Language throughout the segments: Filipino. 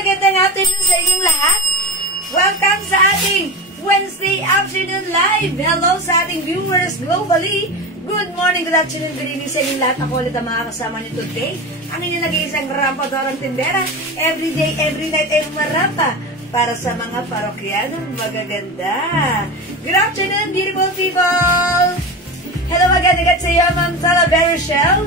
Magandang afternoon sa inyong lahat. Welcome sa ating Wednesday afternoon live. Hello sa ating viewers globally. Good morning, good afternoon, good evening sa inyong lahat. Ako ulit ang mga kasama niyo today. Ang inyong nag-iisang rampadorang tindera. Every day, every night ay marapa para sa mga parokyanong magaganda. Good afternoon, beautiful people. Hello again sa iyo, Ma'am Talavera Shell.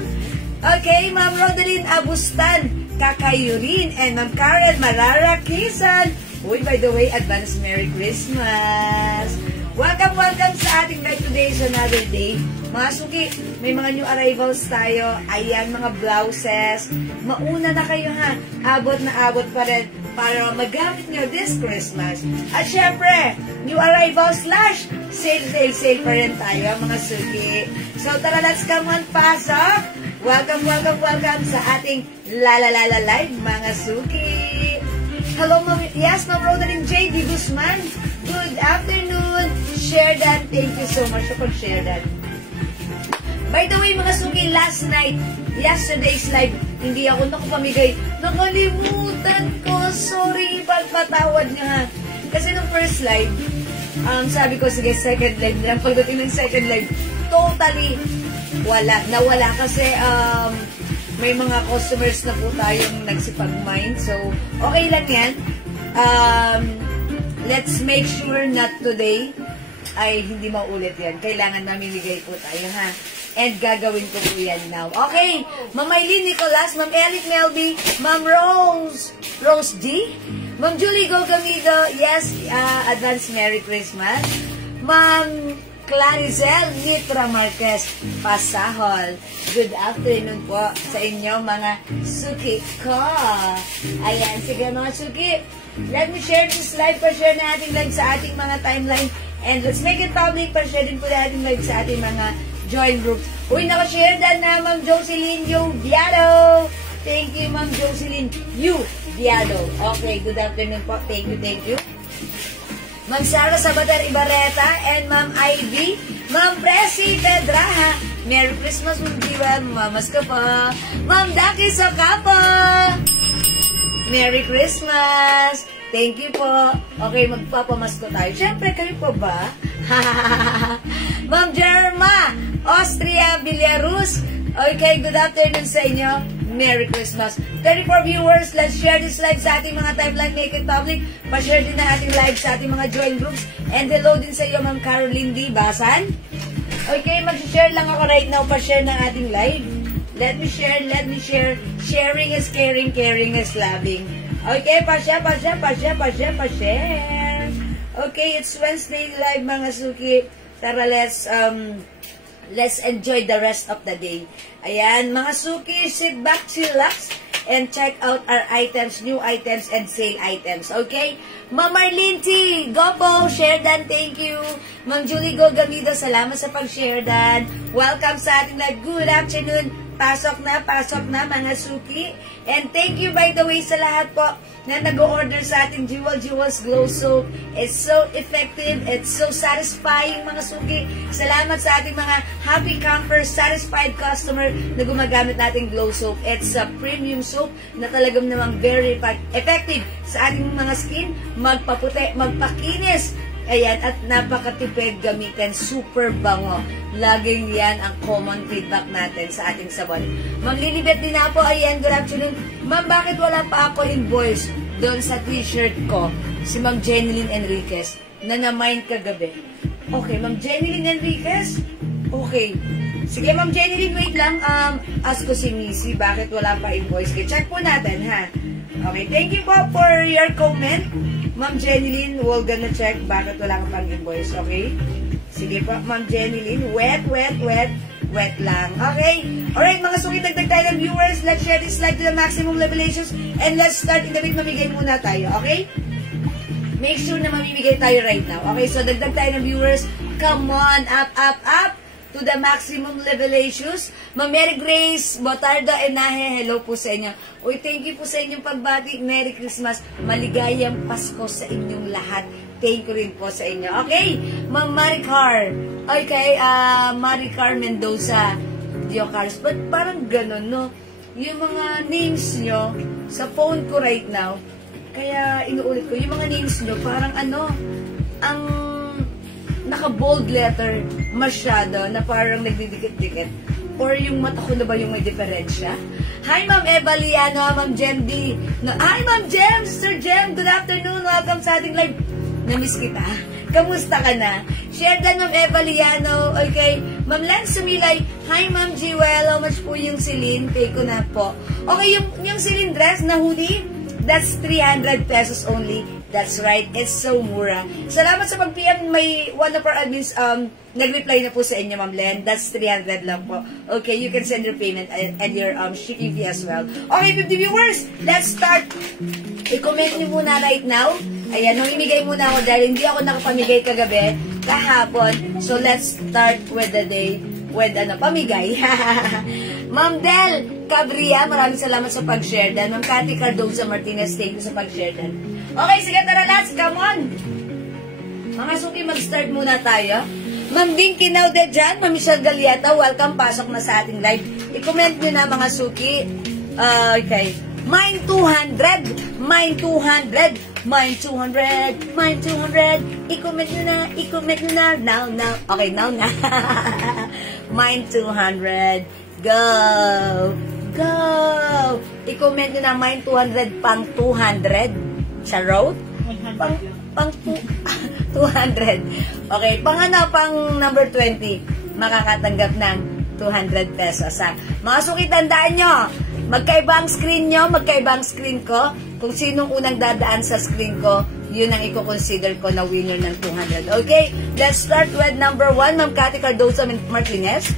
Okay, Ma'am Rodeline Abustan Kakayurin, and Ma'am Karen Marara Kisan. Uy, by the way, advance Merry Christmas! Welcome, welcome sa ating live today is another day. Mga suki, may mga new arrivals tayo. Ayan, mga blouses. Mauna na kayo ha. Abot na abot pa rin para magamit nyo this Christmas. At syempre, new arrivals slash sale pa rin tayo, mga suki. So tara, let's come on, pasok! Welcome, welcome, welcome sa ating Lalalala Live, mga suki. Hello, yes, Ma'am Rodeline J.D. Guzman. Good afternoon. Share that. Thank you so much for share that. By the way, mga suki, last night, yesterday's live, hindi ako nakapamigay. Nakalimutan ko. Sorry, pagpatawad niyo ha. Kasi nung first live, sabi ko, sige, second live lang. Pagdating ng second live, totally nawala kasi may mga customers na po tayong nagsipag-mind. So, okay lang yan. Let's make sure not today ay hindi maulit yan. Kailangan mamimigay po tayo, ha? And gagawin ko po yan now. Okay, Ma'am Eileen Nicolas, Ma'am Ellie Melby, Ma'am Rose G, Ma'am Julie Gogamido, yes, advance Merry Christmas. Ma'am Clarizel Nitra Marquez Pasahol. Good afternoon po sa inyo, mga suki ko. Ayan, sige mga suki. Let me share this live. Pa-share na ating live sa ating mga timeline. And let's make it public. Pa-share din po na ating live sa ating mga join groups. Uy, nakashare na Ma'am Jocelyn Yu Viado. Thank you, Ma'am Jocelyn Yu Viado. Okay, good afternoon po. Thank you, thank you. Ma'am Sara Sabater Ibarreta and Ma'am Ivy, Ma'am Presi Pedraha. Merry Christmas, Ma'am Jiwa. Mamas ka pa. Ma'am Daki Sokapo. Merry Christmas. Thank you po. Okay, magpapamasko tayo. Siyempre, kayo po ba? Ma'am Jerma, Austria, Belarus. Okay, good afternoon sa inyo. Merry Christmas. 34 viewers, let's share this live sa ating mga timeline, make it public. Pa-share din na ating live sa ating mga join groups. And hello din sa iyo, Ma'am Caroline D. Basan. Okay, mag-share lang ako right now, pa-share ng ating live. Let me share, let me share. Sharing is caring, caring is loving. Okay, pa-share. Okay, it's Wednesday live, mga suki. Tara, let's enjoy the rest of the day. Ayan, mga suki, sit back, chillax, and check out our items, new items, and sale items. Okay? Ma'am Marlene T, go po, share dan, thank you. Ma'am Julie Gogamido, salamat sa pag-share dan. Welcome sa ating live. Good afternoon. Pasok na mga suki. And thank you by the way sa lahat po na nag-order sa ating Jewels Glow Soap. It's so effective, it's so satisfying, mga suki. Salamat sa ating mga happy campers, satisfied customer na gumagamit nating Glow Soap. It's a premium soap na talagang namang very effective sa ating mga skin, magpaputi, magpakinis. Ayan, at napakatipid gamitin, super bango. Laging yan ang common feedback natin sa ating sabon. Ma'am Lilibet din na po, ayan, good afternoon. Ma'am, bakit wala pa ako invoice? doon sa t-shirt ko, si Ma'am Jeneline Enriquez, na na-mind kagabi. Okay, Ma'am Jeneline Enriquez? Okay. Sige, Ma'am Jeneline, wait lang. Ask ko si Missy, bakit wala pa invoice? Okay, check po natin, ha? Okay, thank you po for your comment. Ma'am Jeneline, we're gonna check bakit wala ka pang invoice, okay? Sige po, Ma'am Jeneline. Wet lang. Okay? Alright, mga suki, dagdag tayo ng viewers. Let's share this live to the maximum revelations. And let's start in the week. Mamigay muna tayo, okay? Make sure na mamimigay tayo right now. Okay, so dagdag tayo ng viewers. Come on, up to the maximum revelations. Ma'am Mary Grace Botardo Enahe, hello po sa inyo. Uy, thank you po sa inyong pagbati. Merry Christmas. Maligayang Pasko sa inyong lahat. Thank you rin po sa inyo. Okay, Ma'am Maricar. Okay, Maricar Mendoza Diocars. But parang ganun, no? Yung mga names nyo sa phone ko right now, kaya inuulit ko, yung mga names nyo, parang ano, ang naka-bold letter masyado na parang nagdidikit-dikit. Or yung mata ko na ba yung may diferensya? Hi, Ma'am Eva Liano, Ma'am Jem D. No, hi, Ma'am Jem, Sir Jem, good afternoon, welcome sa ating live. Namiss kita. Kamusta ka na? Share dan, Ma'am Eva Liano. Okay. Ma'am Len Sumilay. Hi, Ma'am Jewel. How much po yung silin? Pay ko na po. Okay, yung silin dress na hoodie, that's 300 pesos only. That's right. It's so mura. Salamat sa pag-PM. May one of our admins nag-reply na po sa inyo, Ma'am Len. That's 300 lang po. Okay, you can send your payment and your shipping fee as well. Okay, 50 viewers, let's start. I-comment nyo muna right now. Ayan, namimigay muna ako dahil hindi ako nakapamigay kagabi, kahapon. So, let's start with the day with, pamigay. Ma'am Del Cabria, maraming salamat sa pag-share dan. Ma'am Cathy Cardoza Martinez, thank you sa pag-share dan. Okay, sige, tara, let's come on. Mga suki, mag-start muna tayo. Ma'am Dinky Naude dyan, Ma'am Michelle Galieta, welcome, pasok na sa ating live. I-comment nyo na, mga suki. Okay. Mine 200, mine 200, mine 200, mine 200. I-comment nyo na, now. Okay, now na. Mine 200. Go! I-comment nyo na, mine 200, pang 200. Sa road? Pang 200. Okay, pang number 20, makakatanggap ng 200 pesos. Mga suki, tandaan nyo, magkaiba ang screen nyo, magkaiba ang screen ko. Kung sinong unang dadaan sa screen ko, yun ang i-consider ko na winner ng 200. Okay, let's start with number 1, Ma'am Cathy Cardoza Martinez.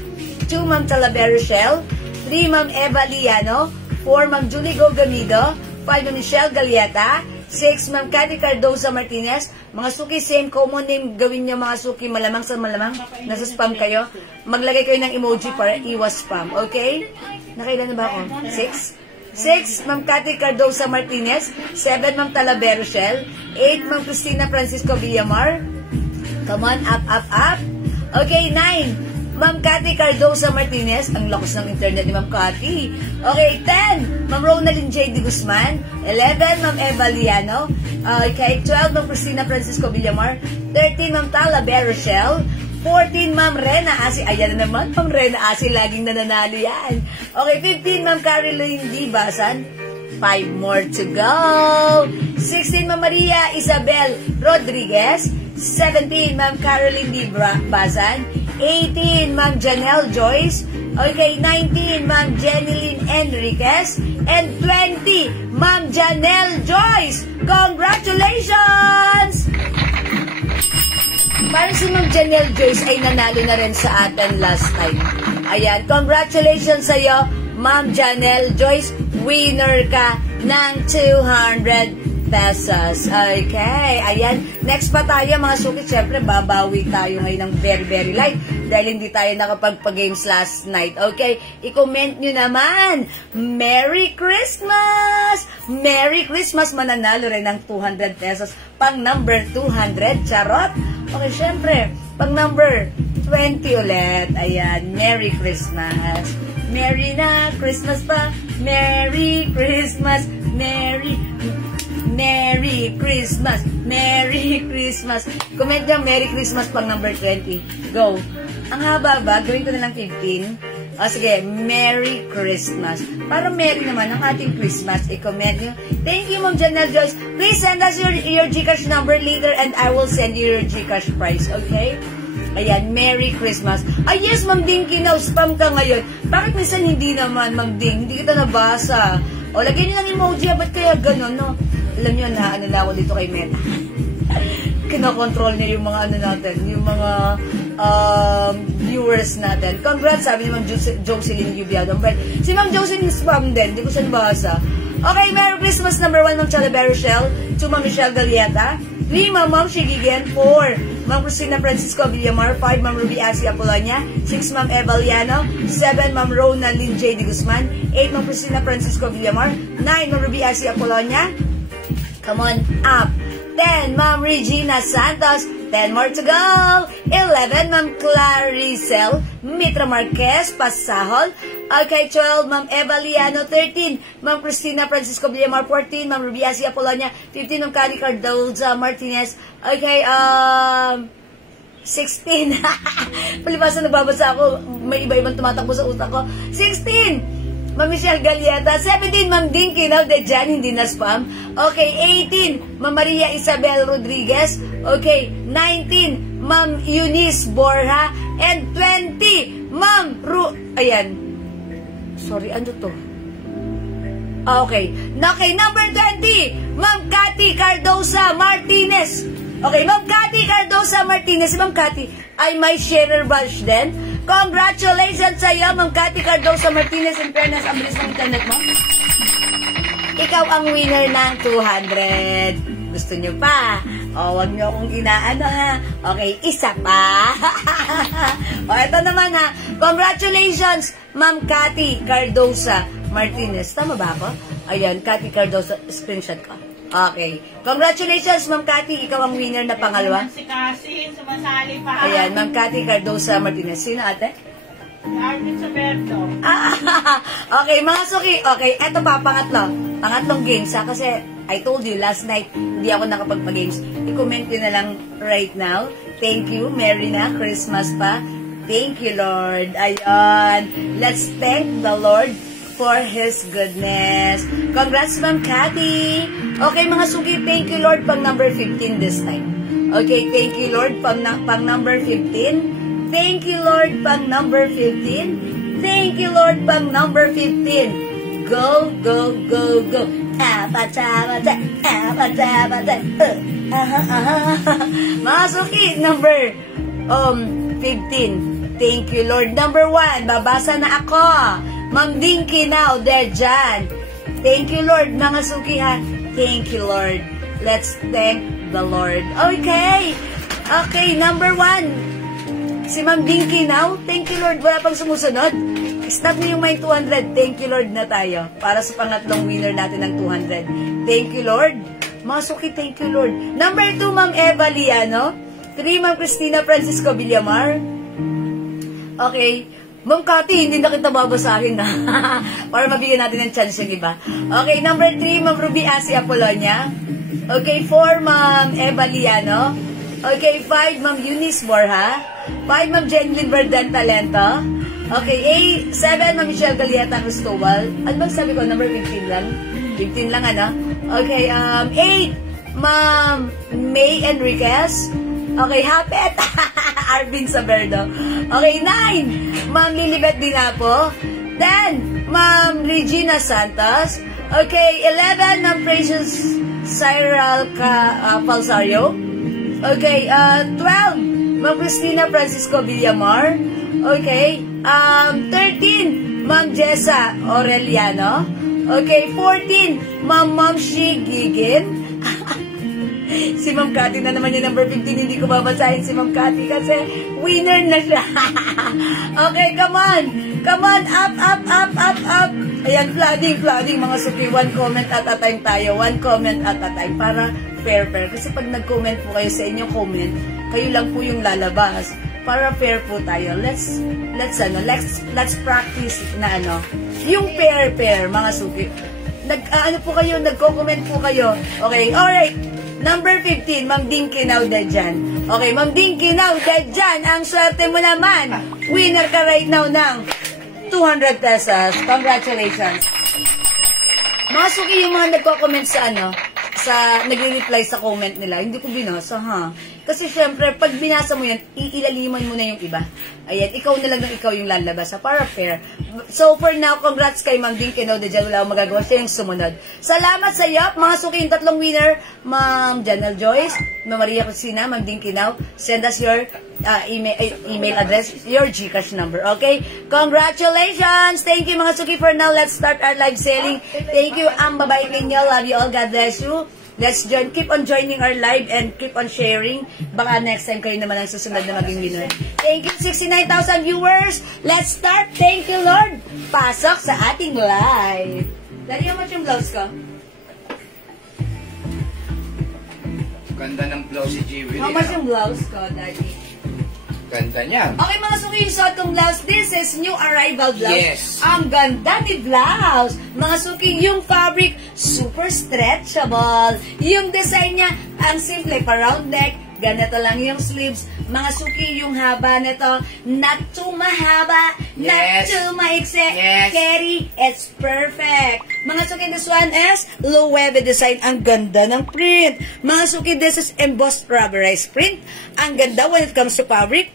2, Ma'am Talavera Rochelle. 3, Ma'am Eva Liano. 4, Ma'am Julie Gogamido. 5, Ma'am Michelle Galieta. 6, Ma'am Cathy Cardoza Martinez. Mga suki, same common name gawin nyo, mga suki, malamang sa malamang. Nasa spam kayo. Maglagay kayo ng emoji para iwas spam. Okay? Nakailan na ba ako? 6, Ma'am Cathy Cardoza Martinez. 7, Ma'am Talavera Rochelle. 8, Ma'am Cristina Francisco Villamar. Come on, up. Okay, 9, Ma'am Cathy Cardoza Martinez. Ang lakas ng internet ni Ma'am Cathy. Okay, 10, Ma'am Ronaldin J. D. Guzman. 11, Ma'am Eva Liano. Okay, 12, Ma'am Cristina Francisco Villamar. 13, Ma'am Talavera Rochelle. 14, Ma'am Rena Asi. Ayan na naman, Ma'am Rena Asi. Laging nananalo yan. Okay, 15, Ma'am Caroline D. Basan. 5 more to go. 16, Ma'am Maria Isabel Rodriguez. 17, Ma'am Caroline D. Basan. 18, Ma'am Janelle Joyce. Okay, 19, Ma'am Jeneline Enriquez. And 20, Ma'am Janelle Joyce. Congratulations! Parang si Ma'am Janelle Joyce ay nanalo na rin sa atin last time. Ayan, congratulations sa'yo, Ma'am Janelle Joyce. Winner ka ng 200 pesos. Okay, ayan. Next pa tayo, mga suki. Siyempre, babawi tayo ngayon ng very light dahil hindi tayo nakapagpa-games last night. Okay, i-comment nyo naman. Merry Christmas! Merry Christmas! Mananalo rin ng 200 pesos. Pang number 200, charot. Okay, siyempre, pang number 20 ulit. Ayan, Merry Christmas. Merry na Christmas pa. Merry Christmas. Merry Christmas. Merry Christmas. Comment nyo, Merry Christmas pang number 20. Go. Ang haba ba? Gawin ko na lang 15. O sige, Merry Christmas. Para Merry naman ang ating Christmas. I-comment nyo. Thank you, Ma'am Janelle Joyce. Please send us your GCash number later and I will send you your GCash price. Okay? Ayan, Merry Christmas. Ay, yes, Ma'am Ding, spam ka ngayon. Bakit minsan hindi naman, Ma'am Ding? Hindi kita nabasa. O, lagyan nyo ng emoji. Ba't kaya gano'n, no? Alam nyo na, ano na ako dito kay Meta. Kinokontrol niya yung mga ano natin, yung mga viewers natin. Congrats, sabi ni Ma'am Jocelyn Yubiado. But si Ma'am Jocelyn spam din. Hindi ko siya nabasa. Okay, Merry Christmas number 1, Ma'am Chalabero Shell. 2, Ma'am Michelle Galieta. 3, Ma'am Shigigen. 4, Ma'am Cristina Francisco Villamar. 5, Ma'am Ruby Asia Apolonia. 6, Ma'am Evaliano. 7, Ma'am Rona Lynn J. De Guzman. 8, Ma'am Cristina Francisco Villamar. 9, Ma'am Ruby Asia Apolonia. Come on up. 10, Ma'am Regina Santos. 10 more to go. 11, Ma'am Claricel Mitra Marquez Pasahol. Okay, 12, Ma'am Eva Liano. 13, Ma'am Cristina Francisco Villamar. 14, Ma'am Ruby Asia Apolonia. 15, Ma'am Cari Cardoza Martinez. Okay, 16. Palibasa nagbabasa ako. May iba-ibang tumatakbo sa utak ko. 16, Ma'am Michelle Galieta. 17, Ma'am Dinky. Now, dyan, hindi na spam. Okay, 18, Ma'am Maria Isabel Rodriguez. Okay, 19, Ma'am Eunice Borja. And 20, Ma'am Ayan. Sorry, ano to? Okay. Okay, number 20, Ma'am Cathy Cardoza Martinez. Okay, Ma'am Cathy Cardoza Martinez. Si Ma'am Cathy ay may sharer badge din. Congratulations sa iyo, Ma'am Cathy Cardoza Martinez. In fairness, ang bilis ng internet mo. Ikaw ang winner ng 200. Gusto nyo pa? O, wag nyo akong inaano ha. Okay, isa pa. O, ito naman ha. Congratulations, Ma'am Cathy Cardoza Martinez. Tama ba ako? Ayan, Cathy Cardoza. Screenshot ko. Okay. Congratulations, Ma'am Cathy. Ikaw ang winner na pangalawa. Si Cassie, sumasali pa. Ayan, Ma'am Cathy Cardoza Martinez. Sino ate? Arvin Saberto. Okay, mga suki. Okay, eto pa, pangatlo. Pangatlong games ha. Kasi I told you, last night, hindi ako nakapagpa-games. I-comment nyo na lang right now. Thank you. Merry na. Christmas pa. Thank you, Lord. Ayan. Let's thank the Lord for His goodness. Congrats, Ma'am Cathy. Okay, mga suki, thank you, Lord, pang number 15 this time. Okay, thank you, Lord, pang number 15. Thank you, Lord, pang number 15. Thank you, Lord, pang number 15. Go, go, go, go. Mga suki, number 15. Thank you, Lord. Number 1, babasa na ako. Ma'am Dinky now, there dyan. Thank you, Lord. Mga suki ha. Thank you, Lord. Let's thank the Lord. Okay. Okay, number 1. Si Ma'am Dinky now. Thank you, Lord. Wala pang sumusunod. Stop niyo yung may 200. Thank you, Lord na tayo. Para sa pangatlong winner natin ng 200. Thank you, Lord. Mga suki, thank you, Lord. Number 2, Ma'am Eva Liano. 3, Ma'am Cristina Francisco Villamar. Okay. Ma'am Cathy, hindi na kita babasahin na. Para mabigyan natin ng chance yung iba. Okay, number 3, Ma'am Ruby Asia Apolonia. Okay, 4, Ma'am Eva Liano. Okay, 5, Ma'am Eunice Borja. 5, Ma'am Jenlyn Verdan Talento. Okay, 7, Ma'am Michelle Galieta Cristobal. Ano bang sabi ko? Number 15 lang? 15 lang, ano? Okay, 8, Ma'am May Enriquez. Okay, Hapet. Arvin Saberdo. Okay, 9, Ma'am Lilibet Dinapo. 10, Ma'am Regina Santos. Okay, 11, Ma'am Precious Cyril Falsario. Okay, 12, Ma'am Cristina Francisco Villamar. Okay, 13, Ma'am Jessa Aureliano. Okay, 14, Ma'am Shigigin. Si Ma'am Cathy na naman yung number 15. Hindi ko babasahin si Ma'am Cathy kasi winner na siya. Okay, come on. Come on, up, up, up, up, up. Ayan, flooding, mga suki. 1 comment at a time tayo. 1 comment at a time para fair. Kasi pag nag-comment po kayo sa inyong comment, kayo lang po yung lalabas. Para fair po tayo. Let's practice na yung pair, mga suki. Nagko-comment po kayo. Okay, alright. Number 15, Ma'am Dinky now dead dyan. Okay, Ma'am Dinky now dead dyan. Ang swerte mo naman. Winner ka right now ng 200 200 pesos. Congratulations. Mga suki, yung mga nagko-comment sa nagre-reply sa comment nila, hindi ko binasa, ha? Kasi syempre, pag binasa mo yan, iilaliman mo na yung iba. Ayan, ikaw na lang ng ikaw yung lalabas, ha? Para fair. So, for now, congrats kay Ma'am Dinky, no? Diyan wala akong magagawa. Siya yung sumunod. Salamat sa iyo, mga suki, yung tatlong winner, Ma'am Janelle Joyce, Ma'am Maria Cristina, Ma'am Dinky now. Send us your email address, your GCash number, okay? Congratulations! Thank you, mga suki. For now, let's start our live selling. Thank you, ang babae ninyo. Love you all. God bless you. Let's join. Keep on joining our live and keep on sharing. Baka next time kayo naman ang susunod na maging winner. Thank you, 69,000 viewers. Let's start. Thank you, Lord. Pasok sa ating live. Daddy, how much yung blouse ko? Ganda ng blouse si Jiwi. How much yung blouse ko, Daddy? Ganda niya. Okay, mga suki, yung suot kong blouse. This is new arrival blouse. Yes. Ang ganda ni blouse. Mga suki, yung fabric, super stretchable. Yung design niya, ang simple, pa-round neck. Ganito lang yung sleeves. Mga suki, yung haba nito, not too mahaba, not too maiksi. Yes. Carry, it's perfect. Mga suki, this one is low-webe design. Ang ganda ng print. Mga suki, this is embossed rubberized print. Ang ganda when it comes to fabric.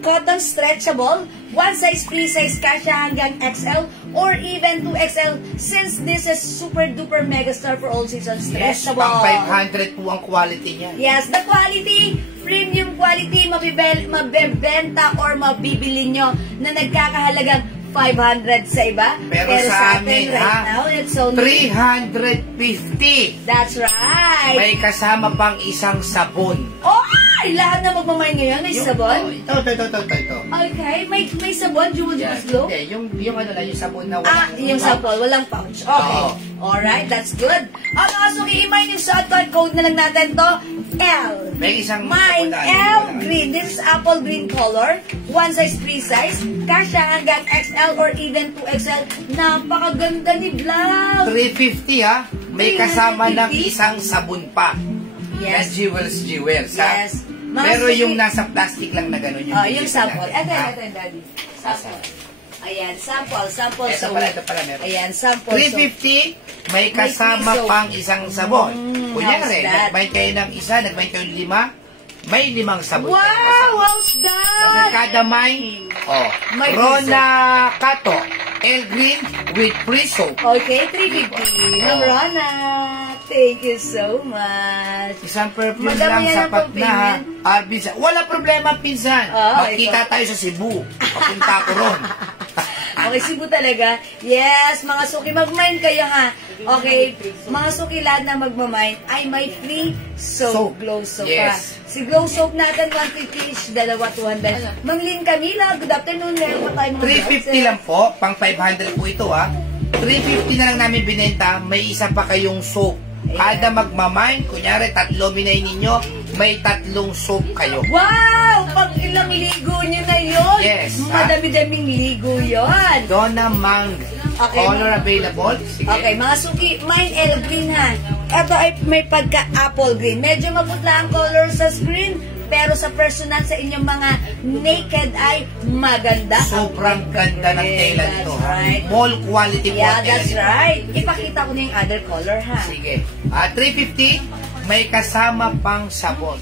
Cotton stretchable, one size, free size, kasya hanggang XL or even 2XL since this is super duper mega star for all seasons. Yes, Stretchable. pang 500 po ang quality niya. Yes, the quality, premium quality, mabibenta or mabibili nyo na nagkakahalagang 500 sa iba. Pero sa amin, right now, it's only 350. That's right. May kasama pang isang sabon. Oh, ay, lahat na magmamay ngayon, may sabon. Ito. Okay, may sabon, Jewel Yan. Glow. Hindi, yung ano lang, yung sabon na walang... Yung sample, walang pouch. Okay. Oo. Alright, that's good. Mga suki, i-mine yung suot code na lang natin to. L. May isang Mine, sabon na, L green. This is apple green color. One size, free size. Kasya hanggang XL or even 2XL. Napakaganda ni blouse. 350 ha. May kasama ng isang sabon pa. Yes. Na jewels ha. Yes. Mga Pero suki- yung nasa plastic lang na gano'n. Yung sample. Ito, daddy. Sample. Ayan, sample. Ito pala, meron. Ayan, sample. 350, may kasama free soap. pang isang sabon. Kunyari, how's that? nagbayad kayo ng isa, nagbayad kayo ng 5, may 5 sabon. Wow, how's that? Kada may, May Rona Kato, El Green with free soap. Okay, 350. Ng Rona. Thank you so much. Isang perfume Madami lang yan ang sapat na ha. pang-payment. Pinsan. Wala problema, pinsan. Magkita tayo sa Cebu. Papunta ko ron. Okay, Cebu talaga. Yes, mga suki, mag-mine kayo ha. Okay, mga suki, lahat na magmamine ay may free soap, glow soap Yes. ha. Si glow soap natin, 150 each, dalawa, 200. Ma'am Lynn Camila, good afternoon. Meron pa tayo mga 350 lang po, pang 500 po ito ha. 350 na lang namin binenta, may isa pa kayong soap. Kada magmamine, kunyari 3 minay ninyo, may 3 soap kayo. Wow! Pag ilang ligo nyo na yun. Yes, Madami-daming ligo yun. Donna Mang. Okay. Color available. Sige. Okay, mga suki, mine L green ha. Ito ay may pagka-apple green. Medyo maputla ang color sa screen, pero sa personal sa inyong mga naked eye, maganda. Sobrang ganda ng tela nito ha. Right. Mall quality po Yeah, ang tela that's nito. right. Ipakita ko na yung other color ha. Sige. 350, may kasama pang sabon.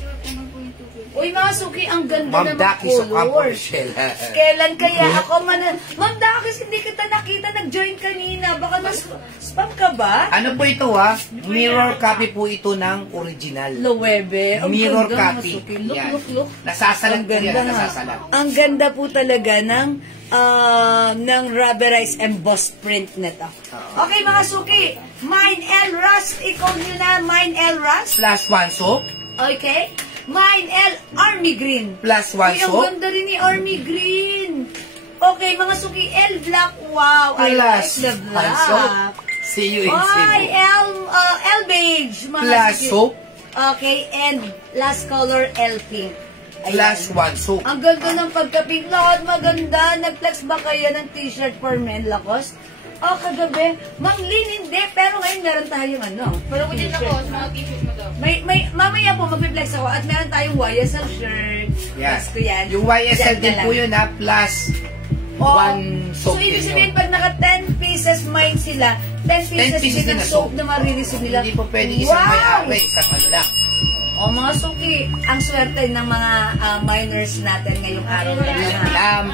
Uy, mga suki, ang ganda Ma'am ng Dakis of Campo color. Michelle. Kailan kaya ako Ma'am Dakis, hindi kita nakita, nag-join kanina. Baka na-spam ka ba? Ano po ito ha? Mirror copy po ito ng original. Lowebe. Ang Mirror ganda, mga copy. suki. Look, Yan. look. Nasasalag Ang po yan, ganda nga. nasasalag. Ang ganda po talaga ng rubberized embossed print nito. Okay, mga suki. Mine L Rust. Ikaw nyo na, Mine L Rust. Plus 1 soap. Okay. Mine L Army Green. Plus 1 Uy, ang soap. ganda rin ni Army Green. Okay, mga suki. L Black. Wow, I like Plus the 1 black. soap. See you in Ay, Cebu. L Beige. Mga Plus suki. soap. Okay, and last color, L Pink. Ayan. Plus 1 soap. Ang ganda ng pagka-pink. Lahat maganda. Nag-flex ba kayo ng t-shirt for men, Lacoste? Oh, kagabi. Mang Lin, hindi. Pero ngayon meron tayong Pero kung dyan ako, mga t-shirt mo daw. Mamaya po mag-flex ako at meron tayong YSL shirt. Yan. Gusto yan. Yung YSL Yan din na po lang. yun ha. Plus one soap So, ibig din sabihin, yun. pag naka 10 pieces mine sila, 10 pieces pieces din din ng na soap soap. na marireceive nila. Hindi po pwede isang Wow! may-ari, isang ano lang. O mga suki, ang swerte ng mga miners natin ngayong araw na ito.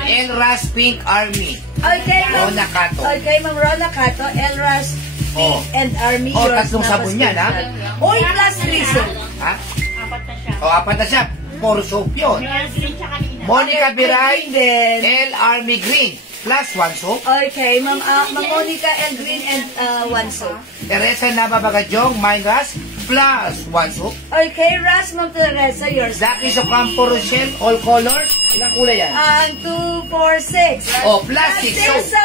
Elras Pink Army. Okay, Ma'am. Rona Cato. Okay, Ma'am Rona Cato, Elras Pink Oh. and Army. Oh, yours tatlong na sabon yan, ha? Oy, plus 3 soap. Ha? Apat na siya. O, apat na siya. 4 soap yun. Meron green siya kanina. Monica Okay, Biray, green din. L Army Green. Plus 1 soap. Okay, Ma'am Monica L. Green and 1 soap. Teresa Nababagajong, Mine Ras. Plus 1 soap. Okay, Ras, Ma'am Teresa, yours. Zaki Socampo Rochelle, all colors. Ilang kulay yan? 2, 4, 6. Oh, plastic soap. So,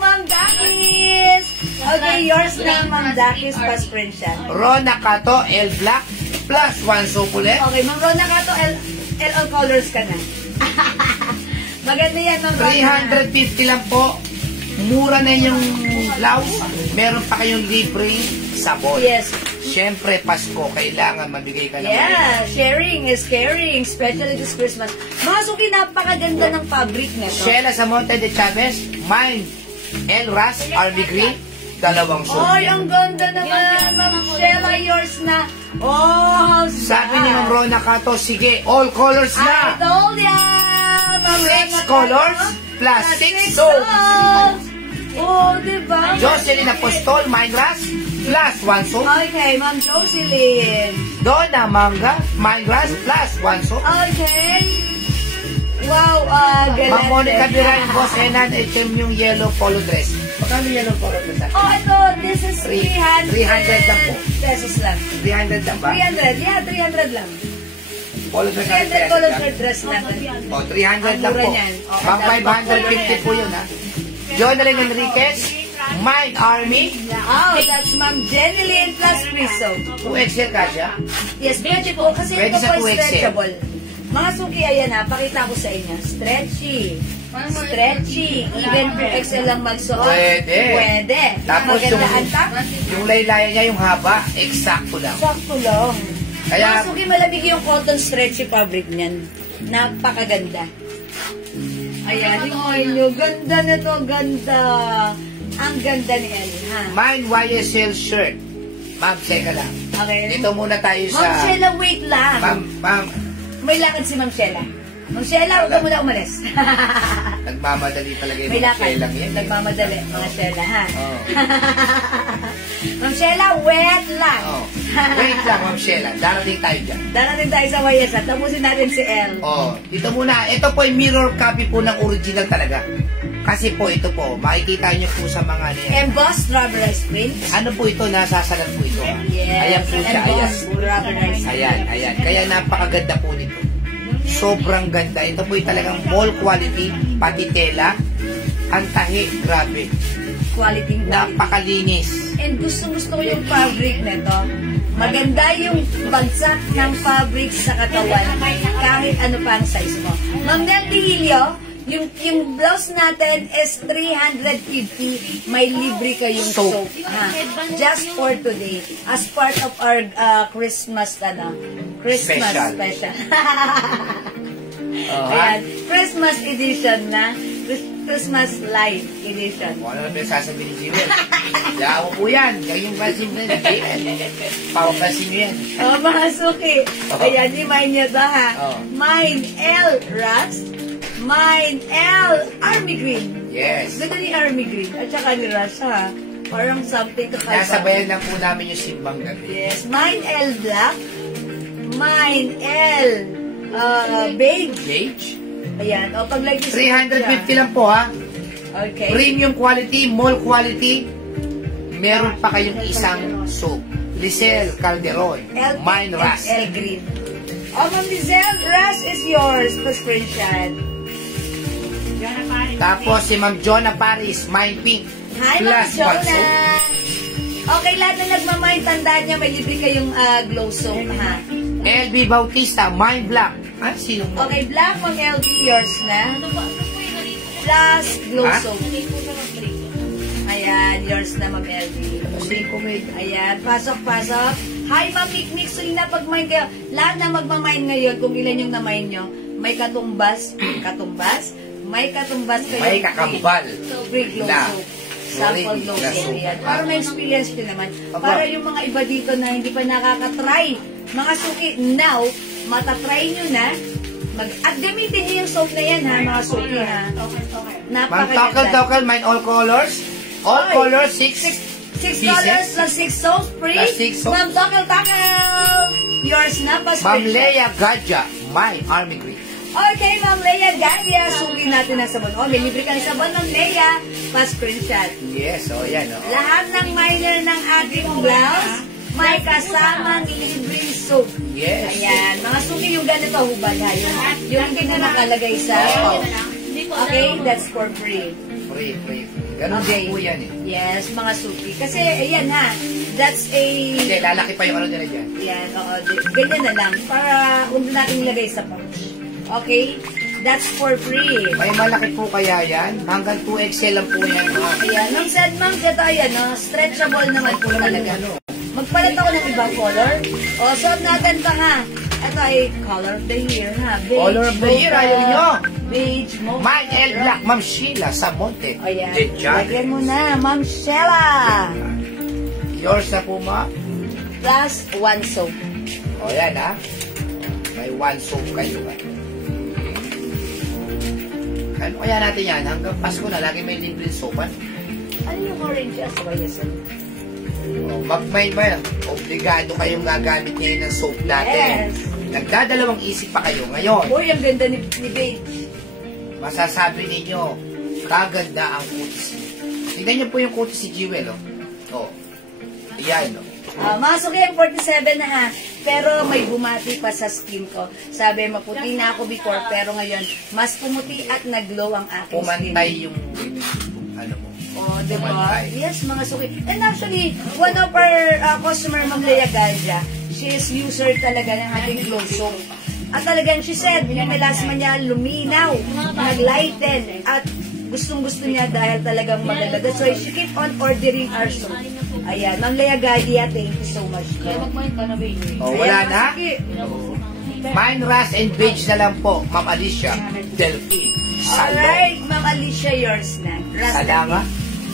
Ma'am Dakis. Okay, yours na, Ma'am Dakis. Fast print siya. Rona Cato, L Black. Plus 1 soap ulit. Okay, Ma'am Rona Cato, LL colors ka na. Maganda yan, Ma'am Rona. 350 lang po. Mura na yung blouse. Meron pa kayong libreng sabon. Yes. Siyempre, Pasko, kailangan mabigay ka ng Yeah, sharing is caring, especially this Christmas. Mga suki, napakaganda ng fabric nito. Sheila Samonte de Chavez, Mine, El Ras, Army Green, 2 soap. Oy, ang ganda naman, Ma'am Sheila, yours na. Oh, Sabi ni Ma'am Rona Cato, sige, all colors I na. told ya, Ma'am 6 Rona colors Cato. plus 6 Six soap. soaps. Oh, diba? Jocelyn Apostol, Mine Ras, plus 1 soap. Okay, Ma'am Jocelyn. Donna Manga, Mine Ras, plus 1 soap. Okay. Wow, galing. Ma'am Monica Biray, Boss Enan, HM yung yellow polo dress. Magkano yellow polo dress? Oh, ito, this is 300 300 lang po. pesos lang. 300 lang ba? 300, yeah, 300 lang. Polo dress 300 color dress lang. O, 300 lang Ang mura po. niyan. O, Pang ang dami 550 po yun, ha? Jonalyn Enriquez, Mine Army, Oh, that's Ma'am Jenny Lynn plus Rizzo. 2XL kasha. Yes, pwede po. Kasi Pwede ito sa po 2XL. stretchable. Mga suki, ayan ha, pakita ko sa inyo. Stretchy. Stretchy. Even 2XL lang magsuot. Pwede. Pwede. Tapos Maganda ang top. yung laylayan niya, yung haba, eksakto lang. Sakto lang. Kaya- Mga suki, malamig yung cotton stretchy fabric niyan. Napakaganda. Ayan, yung nyo. Ganda nito, ganda. Ang ganda ni Ellie, ha? Mine YSL shirt. Ma'am, teka lang. Okay. Dito muna tayo sa... Ma'am Sheila, wait lang. Ma'am, May lakad si Ma'am Sheila. Ma'am Sheila, huwag ka muna umalis. nagmamadali talaga yung May mga lakad. shelang yan. Nagmamadali, mga Sheila, ha? Oo. Ma'am Sheila, wait lang. Oh. Wait lang, Ma'am Sheila. Darating tayo dyan. Darating tayo sa YS at tapusin natin si El. Oh, dito muna. Ito po ay mirror copy po ng original talaga. Kasi po, ito po, makikita nyo po sa mga ano yan. Embossed rubberized print. Ano po ito? Nasasalat po ito. Yes. Ayan po siya. Ayan. Embossed rubberized print. Ayan, ayan. Kaya napakaganda po nito. Sobrang ganda. Ito po ay talagang mall quality, pati tela. Ang tahi, grabe. Quality. Napakalinis. And gusto ko yung fabric nito. Maganda yung bagsak ng fabric sa katawan. Kahit ano pa ang size mo. Ma'am Nel Dihilio, yung blouse natin is 350. May libre kayong Soap. soap. Ha? Just for today. As part of our Christmas, Christmas Special. special. Oh, Ayan. Christmas edition na. Christmas live edition. Kung ano naman sasabihin ni Jewel. Yawa po yan. Yung pansin na pawapasin nyo yan. Oh, mga suki. Ayan, i-mine nyo to, ha? Oh. Mine L. Rust. Mine L. Army Green. Yes. Ganda ni Army Green. At saka ni Rust, ha? Parang something kakaiba. Nasabayan lang po namin yung simbang gabi. Yes. Mine L. Black. Mine L. Beige. Gauge? Ayan. O, pag like 350 lang po, ha? Okay. Premium quality, mall quality. Meron pa kayong isang soap. Lisel Calderon. L. Mine Ras. L. Green. Oh, Ma'am Lizelle, Ras is yours. Pa-screenshot. Tapos si Ma'am Jonah Paris, Mine Pink. Hi, Ma'am Plus one soap. Jonah. Okay, lahat na nagmamay, tandaan niya, may libre kayong glow soap, ha? LB Bautista, Mine Black. Ah, sino mo? Okay, black, Ma'am LB, yours na. Plus glow Ha? soap. Ayan, yours na, Ma'am LB. Ayan, pasok. Hi, Ma'am Mikmik, Solina, pag-mine kayo. Lahat na magmamine ngayon, kung ilan yung na-mine nyo, may katumbas, may katumbas kayo. May kakambal. Free glow Na. soap. Sample glow Na soap soap. yan. Para may experience ko naman. Aba. Para yung mga iba dito na hindi pa nakakatry. Mga suki, now, matatry nyo na. At gamitin nyo yung soap na yan ha, mga suki ha. Ma'am, Napakaganda. Tokel, mine all colors. All Oy. colors, 6 6 pieces. dollars plus 6 soap free. Plus 6 soap. Ma'am Tokel. Yours na pa Ma'am Leia Gadja, my army green. Okay, Ma'am Leia Gadja. Suli natin ang sabon. Oh, may libre kang sabon ng Leia. Pa-screenshot. Yes, yan. Lahat ng minor ng ating blouse, may kasamang libreng soap. Yes. Ayan. Mga suki yung ganito hubad ha. Yung hindi na nakalagay sa... Okay, that's for free. Free. Ganun Okay. po yan eh. Yes, mga suki. Kasi, ayan ha. That's a... Hindi, lalaki pa yung ano nila dyan. Yan, oo. Ganyan na lang. Para huwag na natin ilagay sa pouch. Okay? That's for free. May malaki po kaya yan. Hanggang 2XL lang po yan. Ayan. Nung said ma'am, ito ayan, no? Stretchable naman po talaga. Magpalit ako ng ibang color. O, suot natin pa ha. Ito ay color of the year ha. Beige, Color of the year, mocha, ayaw nyo. Beige, mocha. Mine L Black, Ma'am Sheila Samonte. Ayan. Diyan. Lagyan mo na, Ma'am Sheila. Yours na po, ma. Plus 1 soap. O, yan ha. May 1 soap kayo. Ano kaya natin yan? Hanggang Pasko na, lagi may libre soapan. Ano yung orange as well, yes, sir? May obligado kayong gagamit ngayon ng soap natin. Yes. Nagdadalawang isip pa kayo ngayon. Uy, ang ganda ni Beige. Masasabi ninyo, kaganda ang kutis. Tignan niyo po yung kutis si Jewel, oh. Oh. Ayan, oh. Mga suki ang 47 na ha. Pero may bumati pa sa skin ko. Sabi, maputi na ako before, pero ngayon, mas pumuti at nag-glow ang aking skin. Pumantay yung, ano mo. Oh, di ba? Pumantay. Yes, mga suki. And actually, one of our customer, Ma'am Leia Gadja, she is user talaga ng ating glow soap. At talagang she said, yung melasma niya luminaw, nag-lighten, at gustong-gusto niya dahil talagang maganda. That's why she keep on ordering our soap. Ayan, Ma'am Leia Gadja, thank you so much. Oh, wala Ayan, na? mga suki. Mine, Ras, and Beige na lang po. Ma'am Alicia Delphi. Alright, Ma'am Alicia, yours na. Rust Salama.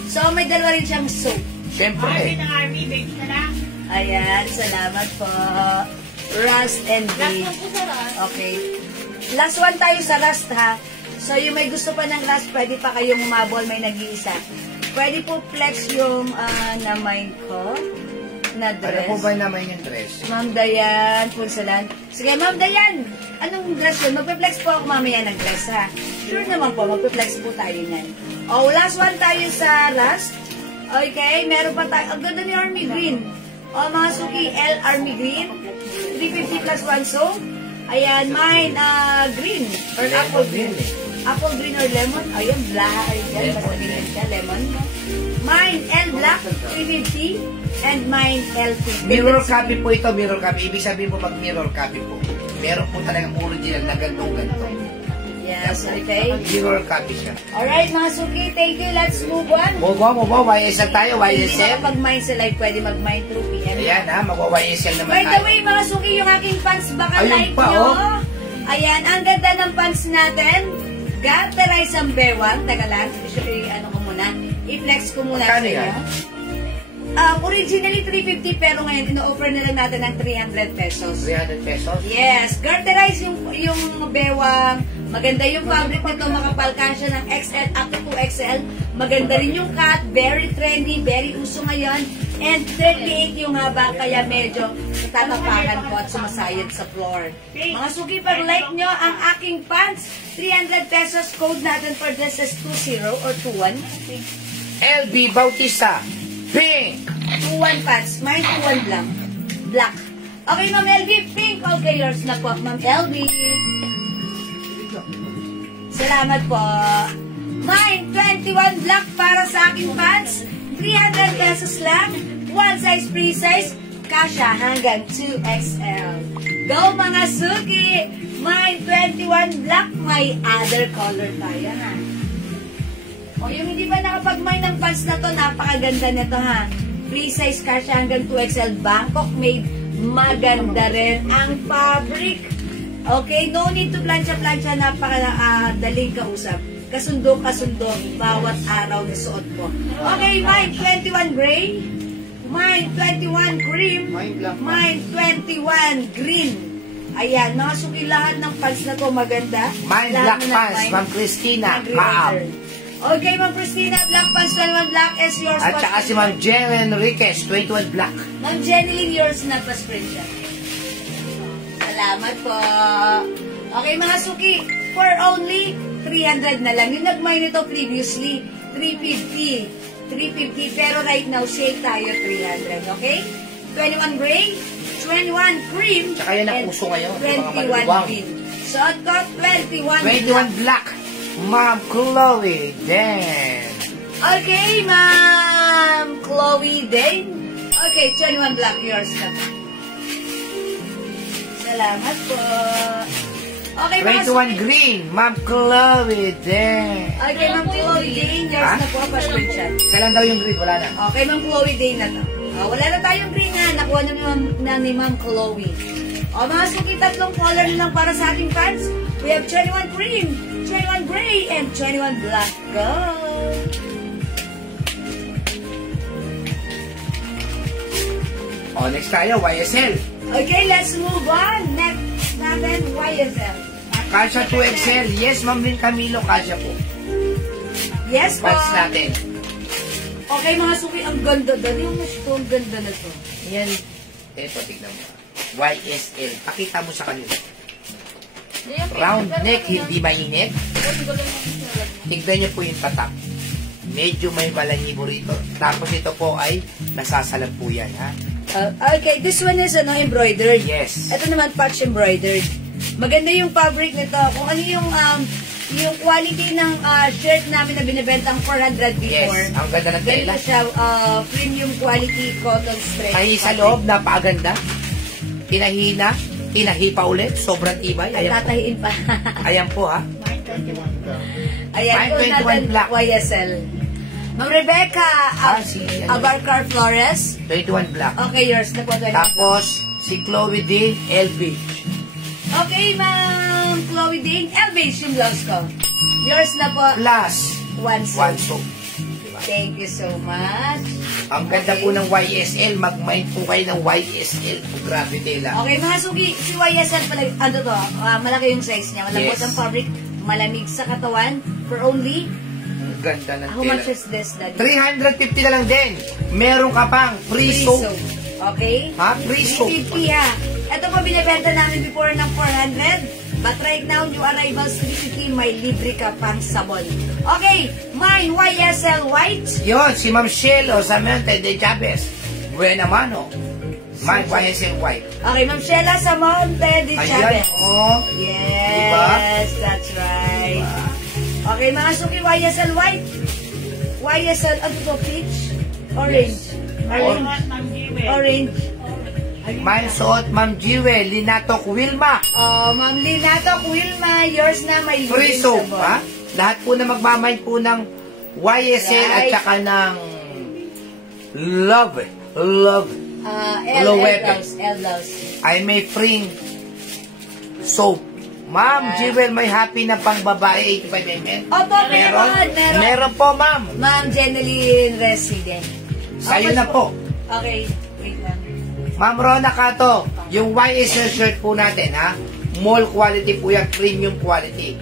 So, may dalawa rin siyang soap. Siyempre. Army, beige na lang. Ayan, salamat po. Rust and Beige. Okay. Last one tayo sa Rust, ha? So, yung may gusto pa ng Rust, pwede pa kayong umabol, may nag-iisa. Pwede po flex yung na-mind ko na Ano dress. po ba naman yung dress? Ma'am Dayan, Punsalan. Sige, Ma'am Dayan, anong dress yun? Magpe-flex po ako mamaya ng dress, ha? Sure naman po, magpe-flex po tayo yan. Oh, last one tayo sa Rust. Okay, meron pa tayo. Ang ganda ni Army Green. Oh, mga suki, L Army Green. 350 plus 1 soap. Ayan, mine, green. Or Lemon apple green. green, Apple green or lemon. Ayan, black. Ayan, basta ganyan siya, lemon. Mine, L black, 350. And mine, L 50. Mirror copy po ito, mirror copy. Ibig sabihin po pag mirror copy po, meron po talagang original na ganito. Yes, okay. Mirror copy siya. Alright, mga suki, thank you. Let's move on. Mo, YSL tayo, Hindi YSL. na mag-mine sa live, pwede mag-mine through PM. Ayan ha, mag-YSL naman By the tayo. way, mga suki, yung aking pants, baka Ayun like pa, nyo. oh. Ayan, ang ganda ng pants natin. Garterize ang bewang. Teka lang, ano ko muna. I-flex ko muna sa Magkano inyo. yan? Originally 350 pero ngayon ino-offer na lang natin ng 300 pesos. 300 pesos. Yes, garterize yung bewang. Maganda yung fabric nito, makapal siya ng XL up to 2XL. Maganda rin yung cut, very trendy, very uso ngayon. And 38 yung haba, kaya medyo natatapakan ko at sumasayad sa floor. Mga suki, pag like nyo ang aking pants, 300 pesos, code natin for this is 20 or 21. LB Bautista, pink. 21 pants, mine 21 lang. Black. Okay, Ma'am LB, pink. Okay, yours na po, Ma'am LB. Salamat po. Mine, 21 black para sa aking pants. 300 pesos lang. One size, free size. Kasha hanggang 2XL. Go mga suki! Mine, 21 black. May other color tayo ha. O yung hindi pa nakapag-mine ng pants na to, napakaganda nito ha. Free size kasha hanggang 2XL. Bangkok made. Maganda rin ang fabric. Okay, no need to plancha-plancha, napakadaling kausap. kasundo bawat araw na suot mo. Okay, mine 21 gray, mine 21 cream, mine 21 green. Ayan, nakasuki lahat ng pants na to maganda. Mine black pants, Ma'am Christina, Maam. Okay, Ma'am Christina, black pants, 21 black is yours. At saka si Ma'am Jen Enriquez, 21 black. Ma'am Jeneline, yours na pa screenshot. Salamat po. Okay, mga suki, for only 300 na lang. Yung nag-mine ito previously, 350, pero right now, shade tayo 300, okay? 21 gray, 21 cream, Tsaka yan ang uso ngayon, yung mga 21 maluwang. green. Suot ko, 21 21 black, Ma'am Chloe Den. Okay, Ma'am Chloe Dane. Okay, 21 black, yours na po. Salamat po. Okay, mga 21 suki. green, Ma'am Chloe Den. Okay, Ma'am Chloe Dane, yours Ha? na po, pa-screenshot. Kailan daw yung green? Wala na. Okay, Ma'am Chloe Dane na to. Wala na tayong green ha. Nakuha na ni Ma'am Chloe. Mga suki, tatlong color na lang para sa ating pants. We have 21 cream, 21 gray, and 21 black. Go! Next tayo, YSL. Okay, let's move on. Next natin, YSL. Kasha 2XL. Yes, Ma'am Lynn Camilo, kasha po. Yes po. Pants natin. Okay, mga suki, ang ganda doon. Yung gusto, ang ganda na to. Yan. Eto, tignan mo. YSL. Pakita mo sa kanila. Round neck, hindi mainit. Tignan niyo po yung tatak. Medyo may balahibo rito. Tapos ito po ay nasasalab po yan, ha? Okay, this one is embroidered. Yes. Ito naman patch embroidered. Maganda yung fabric nito. Kung ano yung quality ng shirt namin na binibentang 400 before. Yes, ang ganda ng tela. Ganito siya, premium quality cotton stretch. Ay, sa loob, napakaganda. Tinahina, tinahi pa ulit. Sobrang tibay. Ay, Ayan po. tatahiin pa. Ayan po, ha? Ayan po 21 natin, black. YSL. Ma'am Rebecca, Abarcar Flores. 21 black. Okay, yours na po. 21. Tapos, si Chloe D. LB. Okay, Ma'am Chloe Dane, Elvis yung blouse ko. Yours na po. Plus, One one soap. soap. Diba? Thank you so much. Ang ganda po ng YSL. Mag-mind po kayo ng YSL. Grabe tela. Okay, mga sugi, si YSL pala, ano to, malaki yung size niya. Malambot Yes. ang fabric, malamig sa katawan, for only, Ang ganda ng how tela. much is this, Daddy? 350 na lang din. Meron ka pang free soap. Okay? Ha? Free soap. 350 ha. Ito po binibenta namin before ng 400. But right now, new arrivals 350, may libre ka pang sabon. Okay, mine YSL White. Yun, si Ma'am Shell o Samantha de Chavez. Buena mano. Mine YSL White. Okay, Ma'am Sheila Samonte de Ayan, Chavez. oh. Yes, Diba? that's right. Okay, mga suki, YSL White. YSL, ano to, peach? Orange. Orange. Mine suot, Ma'am Jewel, Linatok Wilma. Oh, Ma'am Linatok Wilma, yours na may Free libreng soap, sabon. ha? Lahat po na magmamahal po ng YSL at Right. saka ng Love. Low weapon. L blouse. Ay may free soap. Ma'am Jewel, may happy na pang babae 85 ml. Opo, meron. Meron po, ma'am. Ma'am Jeneline Resident. Sa'yo na po. Okay, wait lang. Ma'am Rona Cato, yung YSL shirt po natin, ha? Mall quality po yan, premium quality.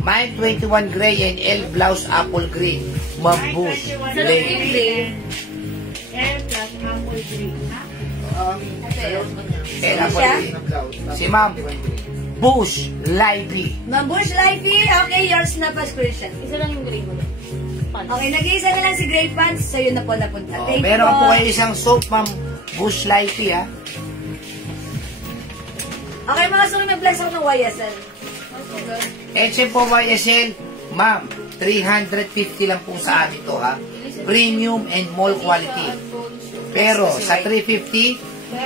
Mine 21 gray and L blouse apple green. Ma'am Bush. Green. Air plus apple green, ha? And apple green. Si Ma'am Bush Lively. Ma'am Bush Lifey, okay, yours na pa screenshot. Isa lang yung green mo. Okay, nag-iisa na lang si Grey Pants, so yun na po napunta. Thank you Meron po po. kayo isang soap, Ma'am Bush Lively, ha? Okay, mga sunod, may-flex ako ng YSL. Eche po YSL, ma'am, 350 lang po sa atin to, ha? Premium and mall quality. Pero sa 350,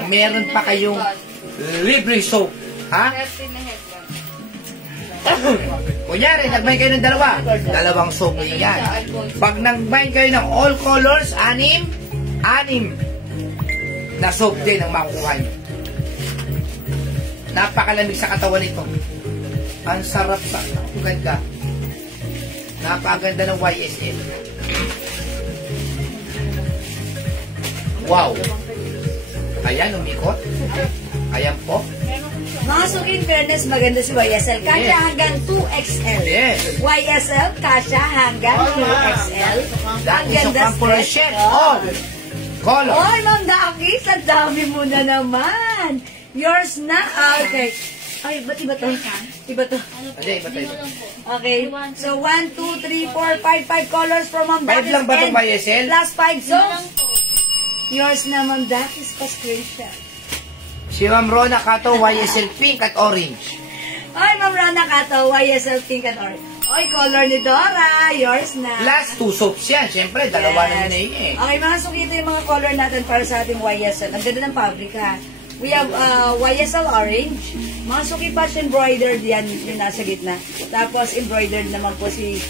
meron pa kayong libre soap, ha? Kunyari, nag-buy kayo ng dalawang soap din yan. Pag nag-buy kayo ng all colors, anim na soap din ang makukuha nyo. Napakalamig sa katawan nito. Ang sarap sa, ang ganda. Napakaganda ng YSL. Wow! Ayan, umikot. Ayan po. Mga suki, in fairness, maganda si YSL. Kasha Yes. hanggang 2XL. Yes. YSL, kasha hanggang 2XL. That Ang is a ganda compression stretch. all color. Oy, Ma'am Dakis, ang dami mo na naman. Yours na. Okay. Ay, ba't iba to? Iba to. Hindi, iba tayo. Okay. So, 1, 2, 3, 4, 5 colors from Ma'am Dakis. 5 lang ba itong and YSL? Plus 5 songs. Yours na, Ma'am Dakis, pa-screenshot. Si Ma'am Rona Kato, YSL pink at orange. Oy, Ma'am Rona Kato, YSL pink and orange. Oy, color ni Dora. Yours na. Plus 2 soaps yan. Siyempre, dalawa naman na yun eh. Okay, mga suki, ito yung mga color natin para sa ating YSL. Ang ganda ng fabric, ha. We have YSL orange. Mga suki patch embroidered yan, yung nasa gitna. Tapos embroidered naman po si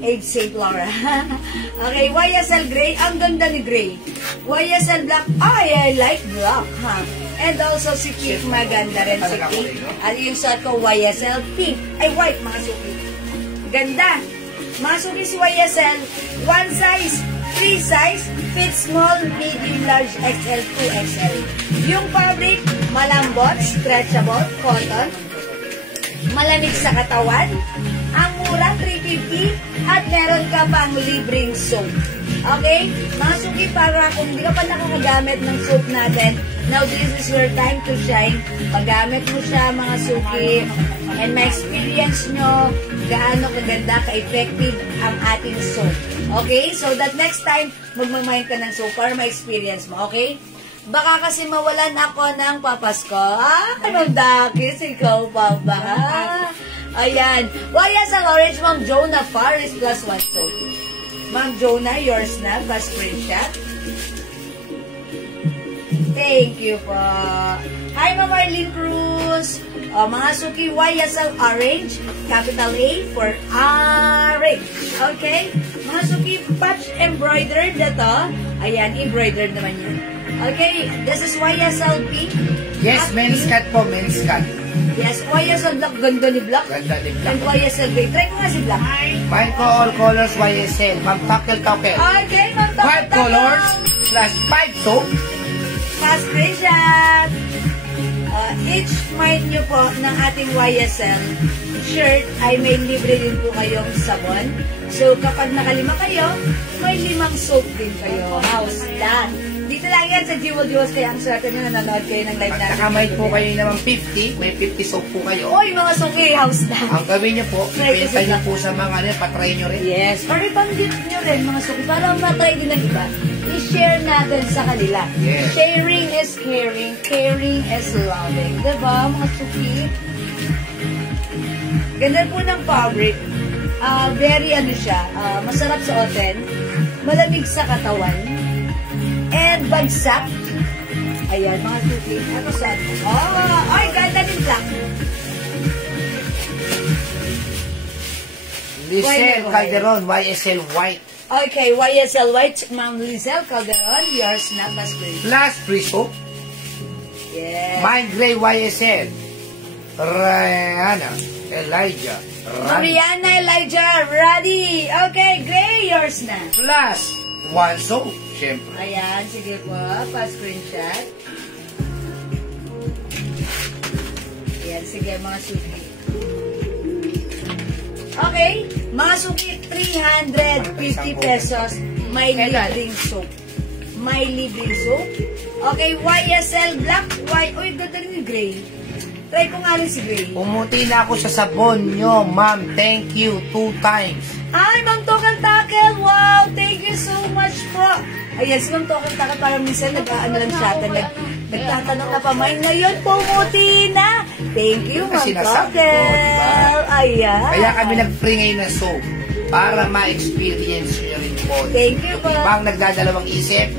Ave St. Laura. Okay, YSL gray. Ang ganda ni gray. YSL black. I like black, ha. And also si pink, maganda rin si pink. At yung suot ko, YSL pink. Ay, white, mga suki. Ganda. Mga suki si YSL, one size, free size, fit small, medium, large, XL, 2XL. Yung fabric, malambot, stretchable, cotton, malamig sa katawan, ang mura, 350, at meron ka pang libreng soap. Okay? Mga suki, para kung hindi ka pa nakakagamit ng soap natin, now this is your time to shine. Paggamit mo siya, mga suki, and ma-experience nyo gaano kaganda, ka-effective ang ating soap. Okay? So that next time, magmamayin ka ng soap para ma-experience mo. Okay? Baka kasi mawalan ako ng papasko. Anong dakis? Ikaw pa ba? Ayan. YSL orange, Ma'am Jonah Faris plus 1 soap. Ma'am Jonah, yours na. Plus screenshot. Thank you po. Hi, Ma'am Arlene Cruz. Mga suki, YSL orange. Capital A for orange. Okay? Mga suki, patch embroidered na to. Ayan, embroidered naman yan. Okay, this is YSL pink. Yes, men's cut po, men's cut. Yes, YSL black. Ganda ni black. Ganda ni And black. YSL gray. Try ko nga si black. Mine ko all colors YSL. Ma'am Takel. Okay, Ma'am 5 colors plus 5 soap. Fast screenshot. Each mind nyo po ng ating YSL shirt ay may libre din po kayong sabon. So, kapag nakalima kayo, may 5 soap din kayo. How's that? Dito lang yan sa Jewel Jewels, kaya ang swerte nyo nanonood kayo ng live Pag natin. nakamay po kayo naman 50, may 50 soap po kayo. Oy, mga suki, how's that? Ang gawin nyo po, Try ibenta kasi nyo po sa mga patry nyo rin. Yes. Or ipanggit nyo rin, mga suki, para matry din ng iba. I-share natin sa kanila. Yes. Sharing is caring. Caring is loving. Diba, mga suki? Ganda po ng fabric. Very ano siya, masarap suotin. Malamig sa katawan. And bagsak. Ayan, mga suki. Ano sa atin? Oh, ay, ganda din black. Lizelle Why? Calderon, YSL white. Okay, YSL White, Ma'am Lizelle Calderon, yours na pa screen. Plus free soap. Yes. Mine gray YSL. Rihanna, Elijah, Mariana Elijah, ready. Okay, gray, yours na. Plus 1 soap, syempre. Ayan, sige po, pa screenshot. Ayan, sige mga suki. Okay, mga suki, 350 pesos, may libreng soap. May libreng soap. Okay, YSL black, uy, ganda rin yung gray. Try ko nga rin si gray. Pumuti na ako sa sabon nyo, ma'am. Thank you 2 times. Ay, Ma'am Token Takel, wow, thank you so much po. Ayan, si Ma'am Token Takel, parang minsan nag-ano lang siya, nagtatanong na pa, may ngayon pumuti na. Thank you, Ma'am Kasi nasabi ko, Tokel. diba? Ayan. Kaya kami nag-free ngayon na soap para ma-experience nyo rin po. Thank you po. Ibang nagdadalawang isip,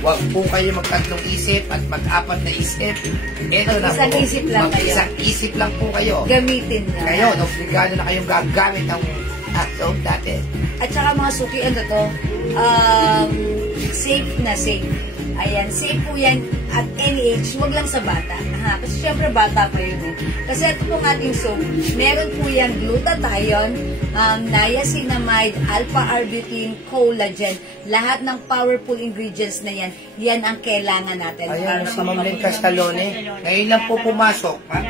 huwag po kayo magtatlong isip at mag-apat na isip. Ito na Mag-isang po. isip lang kayo. Mag-isang isip lang po kayo. Gamitin na. Ngayon, obligado na kayong gagamit ang soap natin. At saka mga suki, ano to, safe na safe. Ayan, safe po yan at any age, wag lang sa bata. Ha? Kasi syempre bata pa yun eh. Kasi ito pong ating soap, meron po yan glutathione, niacinamide, alpha-arbutin, collagen. Lahat ng powerful ingredients na yan, yan ang kailangan natin. Ayan, si Ma'am Lynn Castalone. Ngayon lang po pumasok, ha?